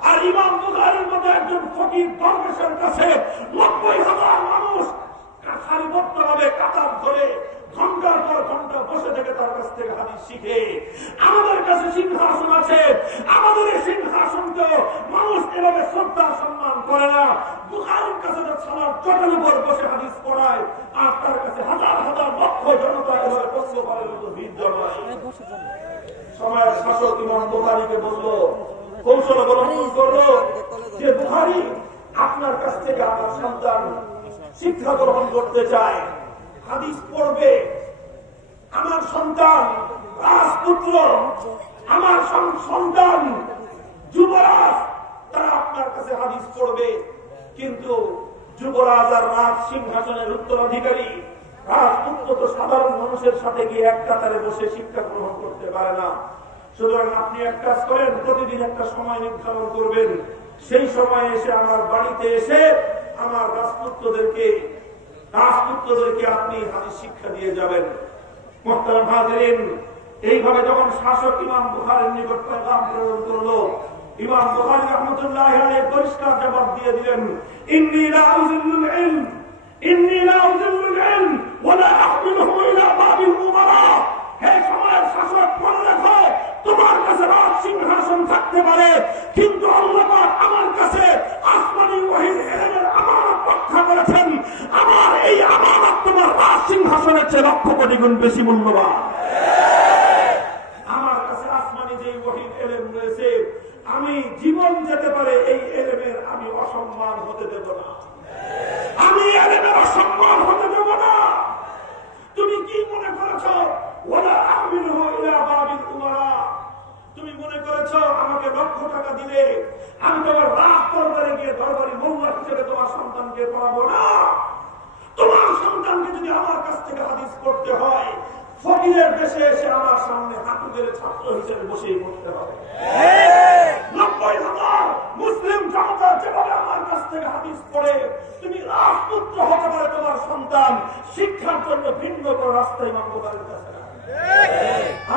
আর ইমাম বুখারীর মতো একজন ফকির দরবেশের কাছে 90,000 মানুষ সারিবদ্ধভাবে কাতার ধরে ঘন্টার পর ঘন্টা বসে থেকে তার কাছ থেকে হাদিস শিখে। আমাদের কাছে সিংহাসন আছে, আমাদের এই সিংহাসনকে মানুষ এভাবে শ্রদ্ধা সম্মান করে না। বুখারীর কাছে তো ছাড়ার চটের উপর বসে হাদিস পড়ায়, আর তার কাছে হাজার হাজার লক্ষ জনতা এভাবে পঙ্গপালের মতো ভিড় জমায়। সময়ের শাসক ইমাম বুখারীকে বলল, কৌশল অবলম্বন করলো যে বুখারী, আপনার কাছ থেকে আমার সন্তান শিক্ষা গ্রহণ করতে চায়, হাদিস পড়বে। আমার সন্তান রাজপুত্র, আমার সন্তান যুবরাজ, তারা আপনার কাছে হাদিস পড়বে। কিন্তু যুবরাজ আর রাজ সিংহাসনের উত্তরাধিকারী, রাজপুত্র তো সাধারণ মানুষের সাথে গিয়ে এক কাতারে বসে শিক্ষা গ্রহণ করতে পারে না। সুতরাং আপনি এক কাজ করেন, প্রতিদিন একটা সময় নির্ধারণ করবেন, সেই সময় এসে আমার বাড়িতে এসে আমার রাজপুত্রদেরকে আপনি হাদিস শিক্ষা দিয়ে যাবেন। মুহতারাম হাজিরিন, এইভাবে যখন শাসক ইমাম বুখারীর নিকট পেগাম প্রেরণ করলো, ইমাম বুখারী রাহমাতুল্লাহ আলাইহি পরিষ্কার জবাব দিয়ে দিলেন, ইন্নী লা উযিল্লুল ইলম, ইন্নী লা উযিল্লুল ইলম ওয়া লা আহমিলুহু ইলা বাবিল উমারা। হে সময়ের শাসক, মনে রাখো, তোমার কাছে রাজ সিংহাসন থাকতে পারে, কিন্তু আল্লাহ পাক আমার কাছে আসমানী ওহীর ইলমের আমানত রক্ষা করেছেন। আমার এই আমানত তোমার রাজ সিংহাসনের চেয়ে লক্ষ কোটি গুণ বেশি মূল্যবান। আমার কাছে আসমানী যে ওহীর ইলম রয়েছে, আমি জীবন যেতে পারে এই ইলমের আমি অসম্মান হতে দেব না, আমি ইলমের অসম্মান হতে দেব না। তুমি কি মনে করেছো ওয়ালা আহমিলুহু ইলা বাবিল উমারা? তুমি মনে করেছো আমাকে লক্ষ টাকা দিলে আমি তোমার রাজ দরবারে গিয়ে দরবারি মোল্লা হিসেবে তোমার সন্তানকে পড়াবো না? তোমার সন্তানকে যদি আমার কাছ থেকে হাদিস পড়তে হয়, ফকিরের দেশে এসে আমার সামনে হাঁটু গেড়ে ছাত্র হিসেবে বসেই পড়তে হবে। 90,000 মুসলিম জনতা যেভাবে আমার কাছ থেকে হাদিস পড়ে, তুমি রাজপুত্র হতে পারে তোমার সন্তান, শিক্ষার জন্য ভিন্ন কোনো রাস্তা ইমাম বুখারীর কাছে না।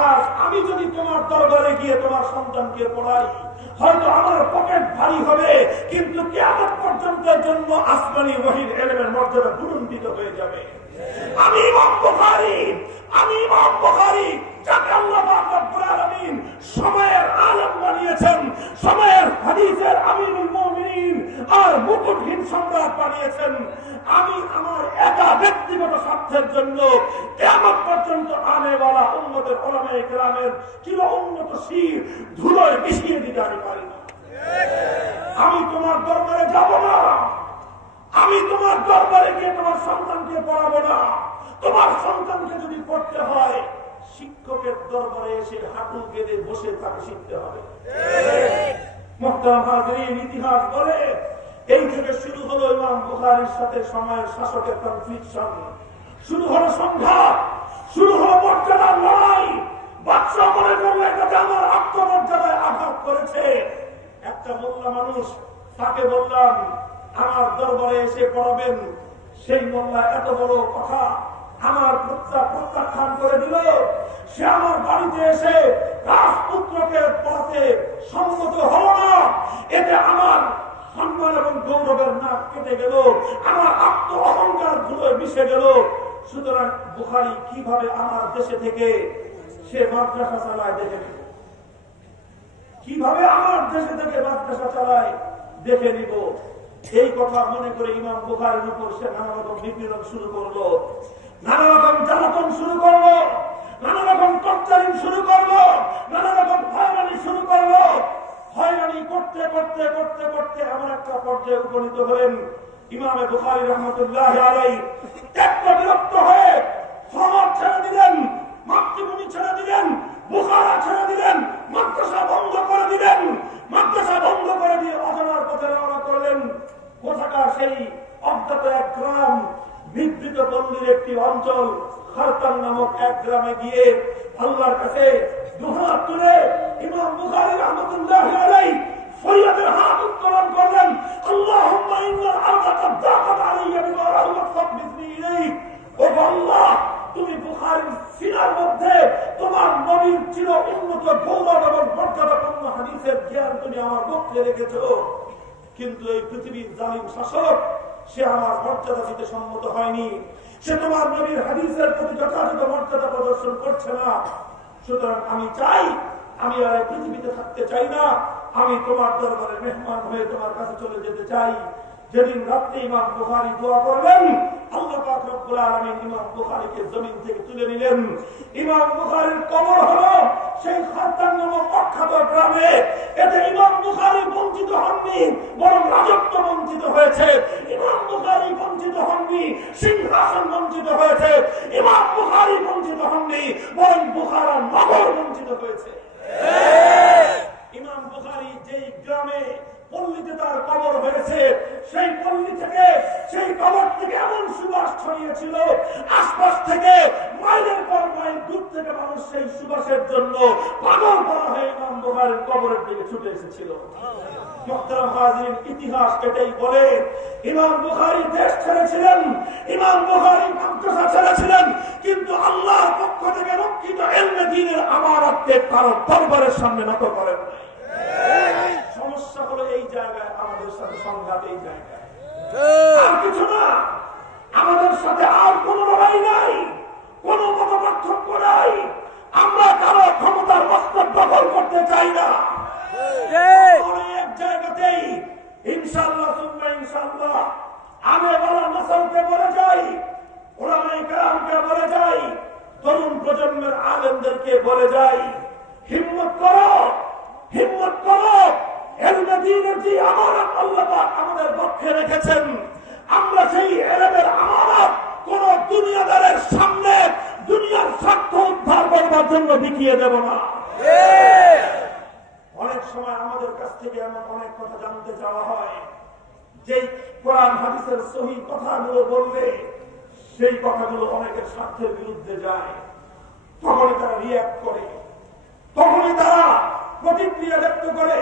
আর আমি যদি তোমার দরবারে গিয়ে তোমার সন্তানকে পড়াই, হয়তো আমার পকেট ভারী হবে, কিন্তু কিয়ামত পর্যন্তের জন্য আসমানী ওহীর ইলমের মর্যাদা বুলন্দিত হয়ে যাবে। আমি ইমাম বুখারী, যাকে আল্লাহ পাক রব্বুল আলামিন সময়ের আলেম বানিয়েছেন, সময়ের হাদিসের আমিরুল মুমিনিন আর মুকুটহীন সম্রাট বানিয়েছেন, আমি আমার একা ব্যক্তিগত স্বার্থের জন্য কিয়ামত পর্যন্ত আনেওয়ালা উম্মতের উলামায়ে কেরামের চির উন্নত শির ধুলোয় মিশিয়ে দিতে আমি পারি না। আমি তোমার দরবারে যাব না, আমি তোমার দরবারে গিয়ে তোমার সন্তানকে পড়াবো না। তোমার সন্তানকে যদি পড়তে হয়, শিক্ষকের দরবারে এসে হাঁটু গেড়ে বসে তাকে শিখতে হবে। মুহতারাম হাজিরিন, ইতিহাস বলে এই থেকে শুরু হলো ইমাম বুখারীর সাথে সময়ের শাসকের কনফ্লিকশন, শুরু হলো সংঘাত, শুরু হলো মর্যাদার লড়াই। বাদশা মনে করলে এটা আমার আত্মমর্যাদায় আঘাত করেছে। একটা মোল্লা মানুষ, তাকে বললাম আমার দরবারে এসে পড়াবেন, সেই মোল্লা এত বড় কথা আমার প্রত্যাখ্যান করে দিল। সে আমার বাড়িতে এসে রাজপুত্রকে পড়াতে সম্মত হল না। এতে আমার সম্মান এবং গৌরবের নাক কেটে গেল, আমার আত্ম অহংকার ধুলোয় মিশে গেল। সুতরাং বুখারী কিভাবে আমার দেশে থেকে সে মাদ্রাসা চালায় দেখে নিব, কিভাবে আমার দেশে থেকে মাদ্রাসা চালায় দেখে নিব। এই কথা মনে করে ইমাম বুখারীর উপর সে নানা রকম নিপীড়ন শুরু করলো, নানা রকম জ্বালাতন শুরু করলো, নানা রকম টর্চারিং শুরু করলো, নানা রকম হয়রানি শুরু করলো। হয়রানি করতে করতে করতে করতে এমন একটা পর্যায়ে উপনীত হলেন ইমামে বুখারী রাহমাতুল্লাহি আলাইহি একটা বিরক্ত হয়ে সমাজ ছেড়ে দিলেন, মাতৃভূমি ছেড়ে দিলেন, বুখারা ছেড়ে দিলেন, মাদ্রাসা বন্ধ করে দিলেন। মাদ্রাসা বন্ধ করে দিয়ে অজানার পথে রওনা করলেন। কোথাকার সেই অজ্ঞাত এক গ্রাম, বিবৃত পল্লীর একটি অঞ্চল খারতান নামক এক গ্রামে গিয়ে আল্লাহর কাছে দুহাত তুলে ইমাম বুখারী রাহমাতুল্লাহি আলাইহি ফরিয়াদের হাত উত্তোলন করলেন। আল্লাহুম্মা ইন্নাল আরদা কাদ দাকাত আলাইয়া বিমা রাহমাত ফাকবিজনি ইলাইক। ও আল্লাহ, তুমি বুখারীর সিনার মধ্যে তোমার নবীর চির উন্নত গৌরব এবং মর্যাদাপূর্ণ হাদিসের জ্ঞান তুমি আমার মধ্যে রেখেছো, কিন্তু এই পৃথিবীর জালিম শাসক সে আমার মর্যাদা দিতে সম্মত হয়নি। সে তোমার নবীর হাদিসের প্রতি যথাযথ মর্যাদা প্রদর্শন করছে না। সুতরাং আমি চাই, আমি আর পৃথিবীতে থাকতে চাই না, আমি তোমার দরবারে মেহমান হয়ে তোমার কাছে চলে যেতে চাই। যেদিন রাত্রে ইমাম বুখারী দোয়া করলেন, আল্লাহ পাক রব্বুল আলামিন ইমাম বুখারীকে জমিন থেকে তুলে নিলেন। ইমাম বুখারীর কবর হলো সেই খারতান নামক অখ্যাত গ্রামে। এতে ইমাম বুখারী বঞ্চিত হননি, বরং রাজত্ব বঞ্চিত হয়েছে। ইমাম বুখারী বঞ্চিত হননি, সিংহাসন বঞ্চিত হয়েছে। ইমাম বুখারী বঞ্চিত হননি, বরং বুখারা নগর বঞ্চিত হয়েছে। ইমাম বুখারী যেই গ্রামে পল্লীতে তার কবর হয়েছে, সেই পল্লী থেকে, সেই কবর থেকে এমন সুবাস ছড়িয়েছিল, আশপাশ থেকে মাইলের পর মাইল দূর থেকে মানুষ সেই সুবাসের জন্য পাগল করা হয়ে ইমাম বুখারীর কবরের দিকে ছুটে এসেছিল। মুহতারাম হাজিরিন, ইতিহাস এটাই বলে ইমাম বুখারী দেশ ছেড়েছিলেন, ইমাম বুখারী মাদ্রাসা ছেড়েছিলেন, কিন্তু আল্লাহর পক্ষ থেকে রক্ষিত ইলমে দ্বীনের আমানতকে কারো দরবারের সামনে নত করেন। সমস্যা হলো এই জায়গায় আমাদের সাথে সংঘাত, এই জায়গায় আর কিছু না। আমাদের সাথে আর কোন লড়াই নাই, কোন মতপার্থক্য নাই। আমরা কারো ক্ষমতার মস্তক দখল করতে চাই না। এক জায়গাতেই ইনশাআল্লাহ সুম্মা ইনশাআল্লাহ আগে বলা নসলকে বলে যাই, উলামায়ে কেরামকে বলে যাই, তরুণ প্রজন্মের আলেমদেরকে বলে যাই, হিম্মত করো, হিম্মত করো। ইলমে দ্বীনের যে আমানত আল্লাহ পাক আমাদের পক্ষে রেখেছেন, আমরা সেই ইলমের আমানত কোন দুনিয়াদারের সামনে দুনিয়ার স্বার্থ উদ্ধার করবার জন্য বিকিয়ে দেব না। অনেক সময় আমাদের কাছ থেকে এমন অনেক কথা জানতে চাওয়া হয়, যেই কোরআন হাদিসের সহিহ কথাগুলো বললে সেই কথাগুলো অনেকের স্বার্থের বিরুদ্ধে যায়। তখনই তারা রিঅ্যাক্ট করে, তখনই তারা প্রতিক্রিয়া ব্যক্ত করে।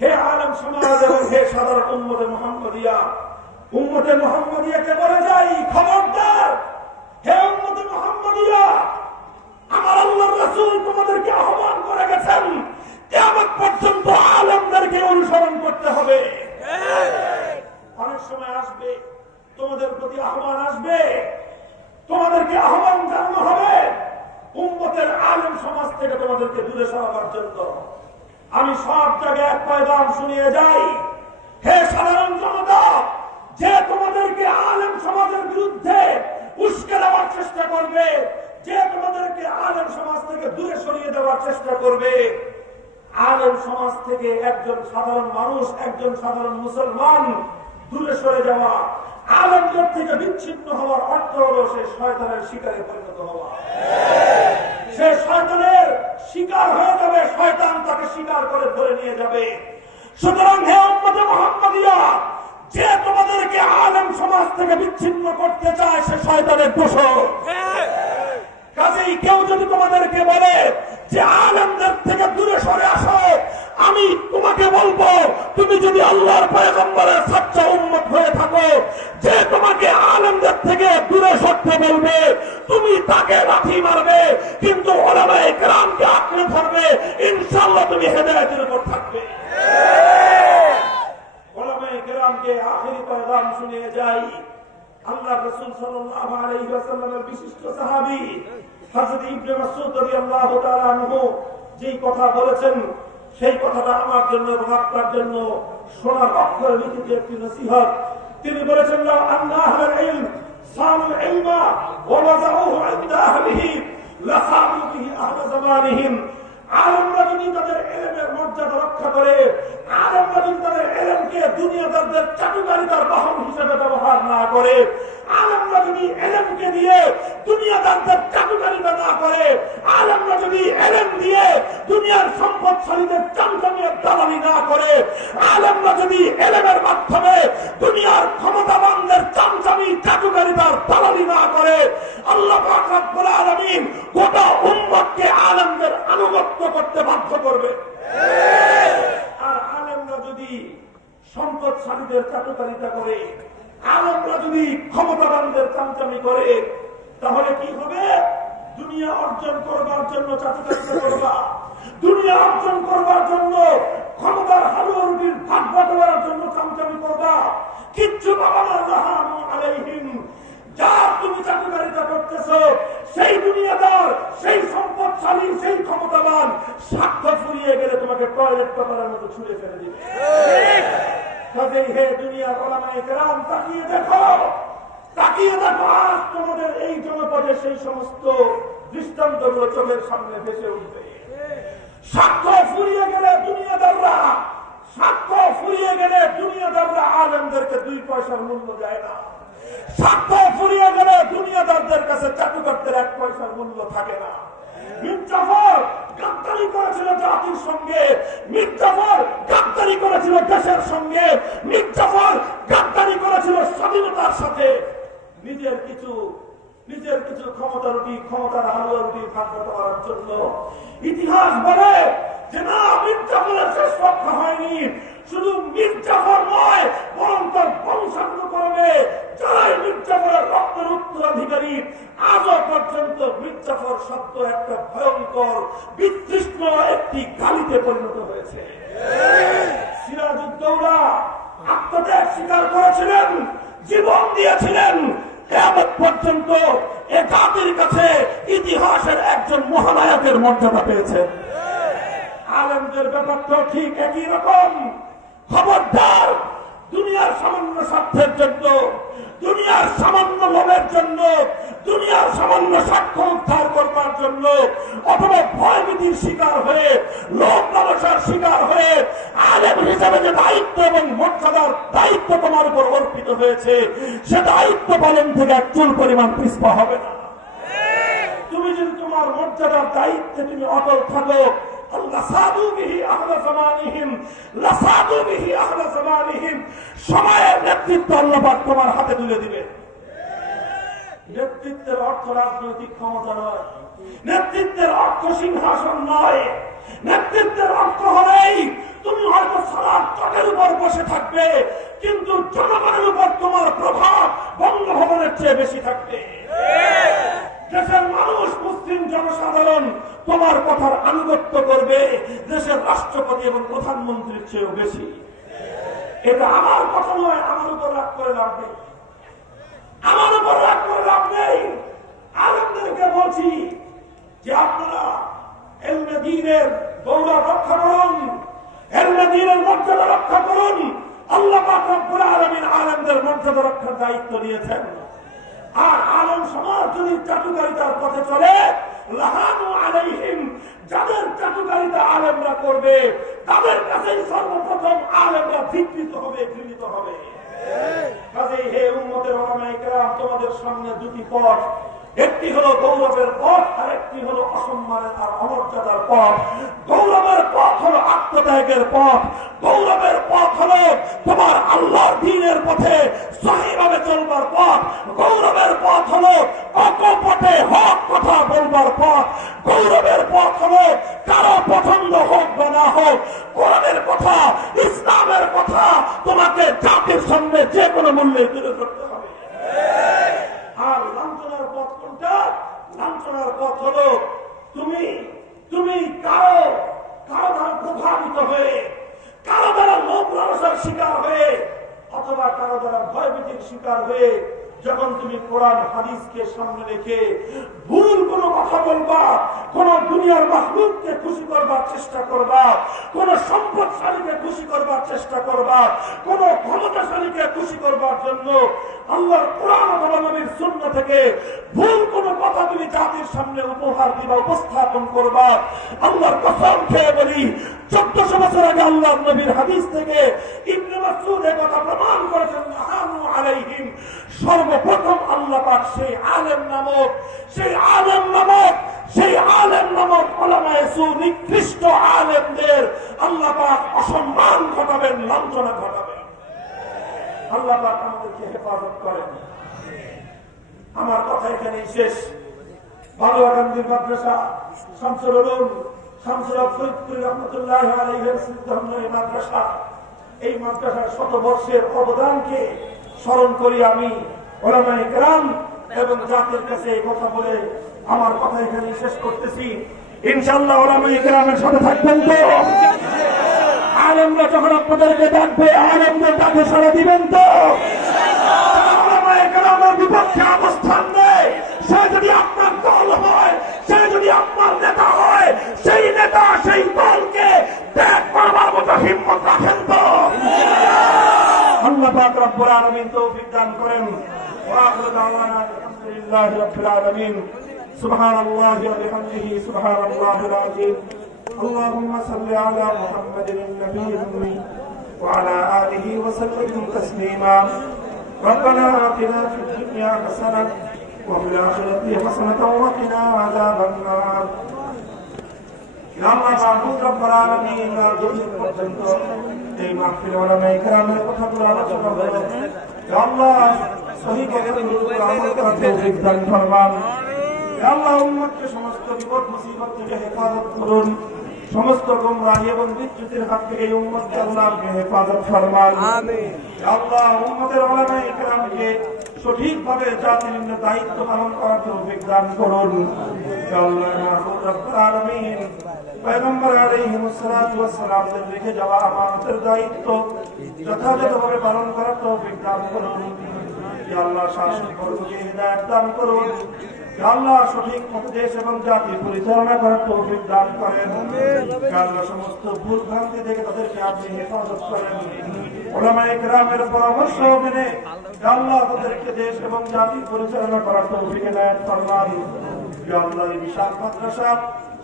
হে আলেম সমাজ এবং হে সাধারণ উম্মতে মুহাম্মাদিয়া, উম্মতে মুহাম্মাদিয়াকে বলে যাই, খবরদার। হে উম্মতে মুহাম্মাদিয়া, আমার আল্লাহর রাসূল তোমাদেরকে আহ্বান করে গেছেন, কিয়ামত পর্যন্ত আলেমদেরকে অনুসরণ করতে হবে। অনেক সময় আসবে তোমাদের প্রতি আহ্বান আসবে, তোমাদেরকে আহ্বান জানানো হবে উম্মতের আলেম সমাজ থেকে তোমাদেরকে দূরে সরাবার জন্য। আমি সব জায়গায় এক পয়গাম শুনিয়ে যাই, হে সাধারণ জনতা, যে তোমাদেরকে আলেম সমাজের বিরুদ্ধে উস্কে দেওয়ার চেষ্টা করবে, যে তোমাদেরকে আলেম সমাজ থেকে দূরে সরিয়ে দেওয়ার চেষ্টা করবে, আলেম সমাজ থেকে একজন সাধারণ মানুষ, একজন সাধারণ মুসলমান দূরে সরে যাওয়া, আলেমদের থেকে বিচ্ছিন্ন হওয়ার অর্থ হলো সে শয়তানের শিকারে পরিণত হওয়া। সে শয়তানের শিকার হয়ে যাবে, শয়তান তাকে শিকার করে ধরে নিয়ে যাবে। সুতরাং হে উম্মতে মুহাম্মাদিয়া, যে তোমাদেরকে আলেম সমাজ থেকে বিচ্ছিন্ন করতে চায় সে শয়তানের দোষর। কাজেই কেউ যদি তোমাদেরকে বলে যে আলেমদের থেকে দূরে সরে আসো, আমি তোমাকে বলবো, তুমি যদি আল্লাহর পয়গম্বরের সচ্চা উম্মত হয়ে থাকো, যে তোমাকে আলেমদের থেকে দূরে সরতে বলবে, তুমি তাকে লাঠি মারবে, কিন্তু উলামায়ে কেরামকে আঁকড়ে ধরবে, ইনশাআল্লাহ তুমি হেদায়েতের উপর থাকবে। উলামায়ে কেরামকে আখেরি পয়গাম শুনিয়ে যাই। আল্লাহ রাসূল সাল্লাল্লাহু আলাইহি ওয়াসাল্লামের বিশিষ্ট সাহাবী হযরত ইবনে মাসউদ রাদিয়াল্লাহু তাআলা আনহু যেই কথা বলেছেন, সেই কথাটা আমার জন্য এবং আপনার জন্য সোনার অক্ষরে লিখিত একটি নসিহত। তিনি বলেছেন, লাউ আন্না আহলাল ইলম সানুল ইলমা ওয়া ওয়াযাউহু ইনদা আহলিহি লাসাবু বিহি আহলা জামানিহিম। আলেমরা যদি তাদের ইলমের মর্যাদা রক্ষা করে, আলেমরা যদি তাদের ইলমকে দুনিয়াদারদের চাটুকারিতার বাহন হিসেবে ব্যবহার না করে, আলেমরা যদি ইলমকে দিয়ে দুনিয়াদারদের চাটুকারিতা না করে, আলেমরা যদি ইলম দিয়ে দুনিয়ার সম্পদশালীদের চামচামিয়ার দালালি না করে, আলেমরা যদি ইলমের মাধ্যমে দুনিয়ার ক্ষমতাবানদের চামচামি চাটুকারিতার দালালি না করে, আল্লাহ পাক রব্বুল আলামিন গোটা উম্মতকে আলেমদের আনুগত্য করতে বাধ্য করবে। আর আলেমরা যদি সম্পদশালীদের চাটুকারিতা করে, আলেমরা যদি ক্ষমতাবানদের চামচামি করে, তাহলে কি হবে? দুনিয়া অর্জন করবার জন্য চাটুকারিতা করবা, দুনিয়া অর্জন করবার জন্য ক্ষমতার হালুয়া রুটির ভাগ বাটোয়ারার জন্য চামচামি করবা, কিচ্ছু পাবা না। লাহানু আলাইহিম, যা তুমি চাটুকারিতা করতেছো, সেই দুনিয়াদার, সেই সম্পদশালী, সেই ক্ষমতাবান স্বার্থ ফুরিয়ে গেলে তোমাকে টয়লেট পেপারের মতো ছুঁড়ে ফেলে দিবে। কাজেই হে দুনিয়ার উলামায়ে কেরাম, তাকিয়ে দেখো, তাকিয়ে দেখো, আজ তোমাদের এই জনপদে সেই সমস্ত দৃষ্টান্তগুলো চোখের সামনে ভেসে উঠবে। স্বার্থ ফুরিয়ে গেলে দুনিয়াদাররা, স্বার্থ ফুরিয়ে গেলে দুনিয়াদাররা আলেমদেরকে 2 পয়সার মূল্য দেয় না। স্বার্থ ফুরিয়ে গেলে দুনিয়াদারদের কাছে চাটুকারদের 1 পয়সার মূল্য থাকে না। মীর জাফর গাদ্দারি করেছিল জাতির সঙ্গে, মীর জাফর গাদ্দারি করেছিল দেশের সঙ্গে, মীর জাফর গাদ্দারি করেছিল স্বাধীনতার সাথে। নিজের কিছু ক্ষমতা রুটি, ক্ষমতার হালুয়া রুটি ভাগ করার জন্য। ইতিহাস বলে যে না, মীর জাফরের শেষ রক্ষা হয়নি। শুধু মীর জাফর নয়, বরং তার বংশানুক্রমে যারাই মীর জাফরের রক্তের উত্তরাধিকারী, আজও পর্যন্ত মীর জাফর শব্দ একটা ভয়ঙ্কর বিতৃষ্ণ একটি গালিতে পরিণত হয়েছে। সিরাজউদ্দৌলা আত্মত্যাগ স্বীকার করেছিলেন, জীবন দিয়েছিলেন, কিয়ামত পর্যন্ত এ জাতির কাছে ইতিহাসের একজন মহানায়কের মর্যাদা পেয়েছেন। আলেমদের ব্যাপারটা ঠিক একই রকম। খবরদার, দুনিয়ার সামান্য স্বার্থের জন্য, দুনিয়ার সামান্য লোভের জন্য, দুনিয়ার সামান্য সাক্ষ্য উদ্ধার করবার জন্য, অথবা ভয়ভীতির শিকার হয়ে, লোভ লালসার শিকার হয়ে আলেম হিসাবে যে দায়িত্ব এবং মর্যাদার দায়িত্ব তোমার উপর অর্পিত হয়েছে, সে দায়িত্ব পালন থেকে এক চুল পরিমাণ পিছপা হবে না। তুমি যদি তোমার মর্যাদার দায়িত্বে তুমি অটল থাকো, সময়ের নেতৃত্ব আল্লাহ পাক তোমার হাতে তুলে দিবে। নেতৃত্বের অর্থ রাজনৈতিক ক্ষমতা নয়, নেতৃত্বের অর্থ সিংহাসন নয়, নেতৃত্বের অর্থ হলেই তুমি হয়তো সালার চটের উপর বসে থাকবে, কিন্তু জনগণের উপর তোমার প্রভাব বঙ্গভবনের চেয়ে বেশি থাকবে। দেশের মানুষ, মুসলিম জনসাধারণ তোমার কথার আনুগত্য করবে দেশের রাষ্ট্রপতি এবং প্রধানমন্ত্রীর চেয়েও বেশি। এটা আমার কথা নয়, আমার উপর রাগ করে লাভ নেই, আমার উপর রাগ করে লাভ নেই। আলেমদেরকে বলছি যে আপনারা ইলমে দ্বীনের গৌরব রক্ষা করুন, ইলমে দ্বীনের মর্যাদা রক্ষা করুন। আল্লাহ পাক রব্বুল আলামিন আলেমদের মর্যাদা রক্ষার দায়িত্ব নিয়েছেন। আর আলেম সমাজ যদি চাটুকারিতার পথে চলে, লাহানু আলাইহিম, যাদের চাটুকারিতা আলেমরা করবে তাদের কাছে সর্বপ্রথম আলেমরা ধিক্কৃত হবে, ঘৃণিত হবে। কাজেই হে উম্মতের উলামায়ে কেরাম, তোমাদের সামনে দুটি পথ, একটি হলো গৌরবের পথ আর একটি হলো অসম্মানের আর অমর্যাদার পথ। গৌরবের পথ হলো আত্মত্যাগের পথ, গৌরবের পথ হলো তোমার আল্লাহর দ্বীনের পথে সহিভাবে চলবার পথ, গৌরবের পথ হলো অকপটে হক কথা বলবার পথ, গৌরবের পথ হলো কারো পছন্দ হোক বা না হোক কোরআনের কথা ইসলামের কথা তোমাকে জাতির সামনে যে কোনো মূল্যে তুলে ধরতে হবে। আর লাঞ্ছনার পথ কোনটা? লাঞ্ছনার পথ হলো তুমি কারো দ্বারা প্রভাবিত হয়ে, কারো দ্বারা লোভ লালসার শিকার হয়ে, অথবা কারো দ্বারা ভয়ভীতির শিকার হয়ে যখন তুমি কোরআন হাদিসকে সামনে রেখে ভুল কোনো কথা বলবা, কোন দুনিয়ার মাহলুককে খুশি করবার চেষ্টা করবা, কোন সম্পদশালীকে খুশি করবার চেষ্টা করবা, কোন ক্ষমতাশালীকে খুশি করবার জন্য আল্লাহর কোরআন অথবা নবীর সুন্নাহ থেকে ভুল কোন কথা তুমি জাতির সামনে উপহার দিবা, উপস্থাপন করবা, আল্লাহর কসম খেয়ে বলি 1400 বছর আগে আল্লাহর নবীর হাদিস থেকে ইবনে মাসউদ এই কথা প্রমাণ করেছেন, আহানু আলাইহিম, সর্বপ্রথম আল্লাহ পাক সেই আলেম নামক উলামায়ে সু নিকৃষ্ট আলেমদের আল্লাহ পাক অসম্মান ঘটাবেন, লাঞ্ছনা ঘটাবেন। আল্লাহ পাক আমাদেরকে হেফাজত করেন। আমার কথা এখানেই শেষ। বালুয়া গান্ধী মাদ্রাসা শামসুল উলুম শামসুল হক ফরিদপুর রহমতুল্লাহ আলাইহির সিদ্ধান্তই মাদ্রাসা, এই মাদ্রাসার 100 বর্ষের অবদানকে স্মরণ করি আমি উলামায়ে কেরাম এবং জাতির কাছে এই কথা বলে আমার কথা এখানে শেষ করতেছি। ইনশাআল্লাহ উলামায়ে কেরামের সাথে থাকবেন তো? আলেমরা যখন আপনাদেরকে ডাকবে আলেমদের ডাকে সাড়া দিবেন তো? উলামায়ে কেরামের বিপক্ষে অবস্থান নেই, সে যদি আপনার দল হয়, সে যদি আপনার নেতা হয়, সেই নেতা সেই দলকে ত্যাগ করবার মতো হিম্মত রাখেন তো? আল্লাহ পাক রব্বুল আলামিন তৌফিক দান করেন। ওয়া আখিরু দাওয়ানা আলহামদুলিল্লাহি রাব্বিল আলামিন। সুবহানাল্লাহি ওয়া বিহামদিহি সুবহানাল্লাহিল আযীম। اللهم صل على محمد النبي الأمي وعلى آله وسلم تسليما. ربنا آتنا في الدنيا حسنة وفي الآخرة حسنة وقنا عذاب النار. يا الله معبود رب العالمين পর্যন্ত এই মাহফিল উলামায়ে কেরামের কথাগুলো আলোচনা হলো। ইয়া আল্লাহ সহিহ কথাগুলো আমল করার তৌফিক দান ফরমান। ইয়া আল্লাহ উম্মতকে সমস্ত বিপদ মুসিবত থেকে হেফাজত করুন, সমস্ত গুমরাহি এবং বিচ্যুতির হাত থেকে এই উম্মতকে আল্লাহ আপনি হেফাজত ফরমান। আমিন। ইয়া আল্লাহ উম্মতের উলামায়ে কেরামকে সঠিকভাবে জাতির দায়িত্ব পালন করার তৌফিক দান করুন। ইয়া আল্লাহ মাহবুব রব্বুল আলামিন পয়গম্বর আলাইহিস সালাতু ওয়াস সালামদের রেখে যাওয়া আমানতের দায়িত্ব যথাযথভাবে পালন করার তৌফিক দান করুন। ইয়া আল্লাহ শাসক বর্গকে হিদায়াত দান করুন। ইয়া আল্লাহ সঠিক পথে দেশ এবং জাতি পরিচালনা করার তৌফিক দান করেন। ইয়া আল্লাহ সমস্ত ভুল ভ্রান্তি থেকে তাদেরকে আপনি হেফাজত করেন। উলামায়ে কেরামের পরামর্শ মেনে ইয়া আল্লাহ তাদেরকে দেশ এবং জাতি পরিচালনা করার তৌফিক দান ফরমান। ইয়া আল্লাহ এই বিশাল মাদ্রাসা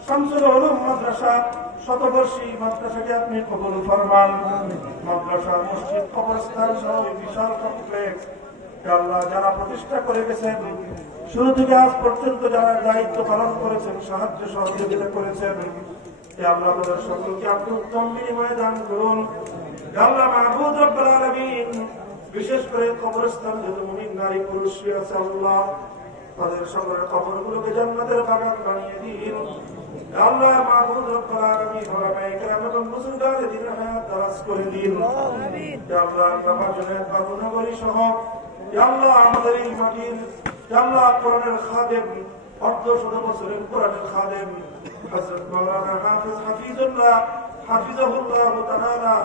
শামসুল উলুম মাদ্রাসা 100 বর্ষী মাদ্রাসাকে আপনি কবুল ফরমান। মাদ্রাসা মসজিদ কবরস্থান সহ বিশাল কমপ্লেক্স আল্লাহ যারা প্রতিষ্ঠা করে গেছেন, শুরু থেকে আজ পর্যন্ত যারা দায়িত্ব পালন করেছেন, সাহায্য সহযোগিতা করেছেন, আল্লাহ তাদের সকলকে আপনি উত্তম বিনিময়ে দান করুন। আল্লাহ মাহবুব রব্বুল আলামিন বিশেষ করে কবরস্থান যত মুমিন নারী পুরুষ আছে আল্লাহ তাদের সকলের কবরগুলোকে জান্নাতের বাগান বানিয়ে দিন। আল্লাহ মাহবুব রব্বুল আলামিন উলামায়ে কেরাম এবং মুসলিমদের দ্বীনের হায়াত দারাজ করে দিন। আমিন। আল্লাহ নামাজের বাবুনগরী সহ আল্লাহ আমাদের এই মাটির আল্লাহ কোরআনের খাদেম, 100 বছরের কোরআনের খাদেম হযরত মাওলানা হাফিজ হাফিজুল্লাহ হাফিজাহুল্লাহ তাআলা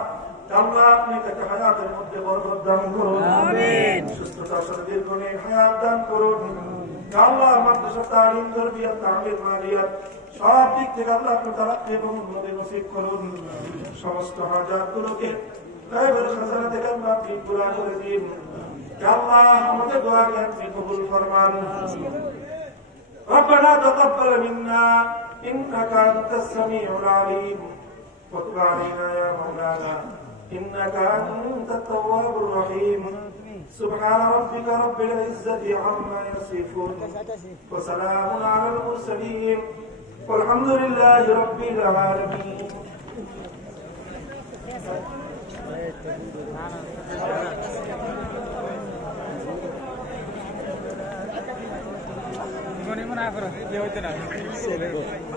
আল্লাহ আপনি তাকে হায়াতের মধ্যে বরকত দান করুন। আমিন। সুস্থতা সহ দীর্ঘদিন হায়াত দান করুন। আল্লাহ মাদ্রাসা তালিম তারবিয়ত তালিম মালিয়াত সব দিক থেকে আল্লাহ আপনি তারাক্কি এবং উন্নতি নসিব করুন। সমস্ত হাজাতগুলোকে গায়বের খাজানা থেকে আল্লাহ আপনি পুরা করে দিন। আল্লাহ আমাদের দোয়াকে আপনি কবুল ফরমান। ربنا تقبل منا إنك أنت السميع العليم وتب علينا يا مولانا إنك أنت التواب الرحيم سبحان ربك رب العزة عما يصفون وسلام على المرسلين والحمد لله رب العالمين. না করো ইয়ে হইতে না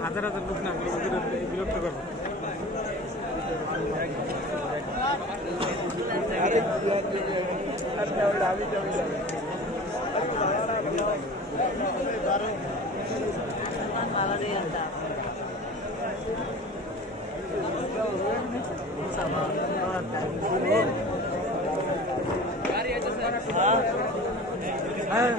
হাজার হাজার লোক না বিরক্ত করবো হ্যাঁ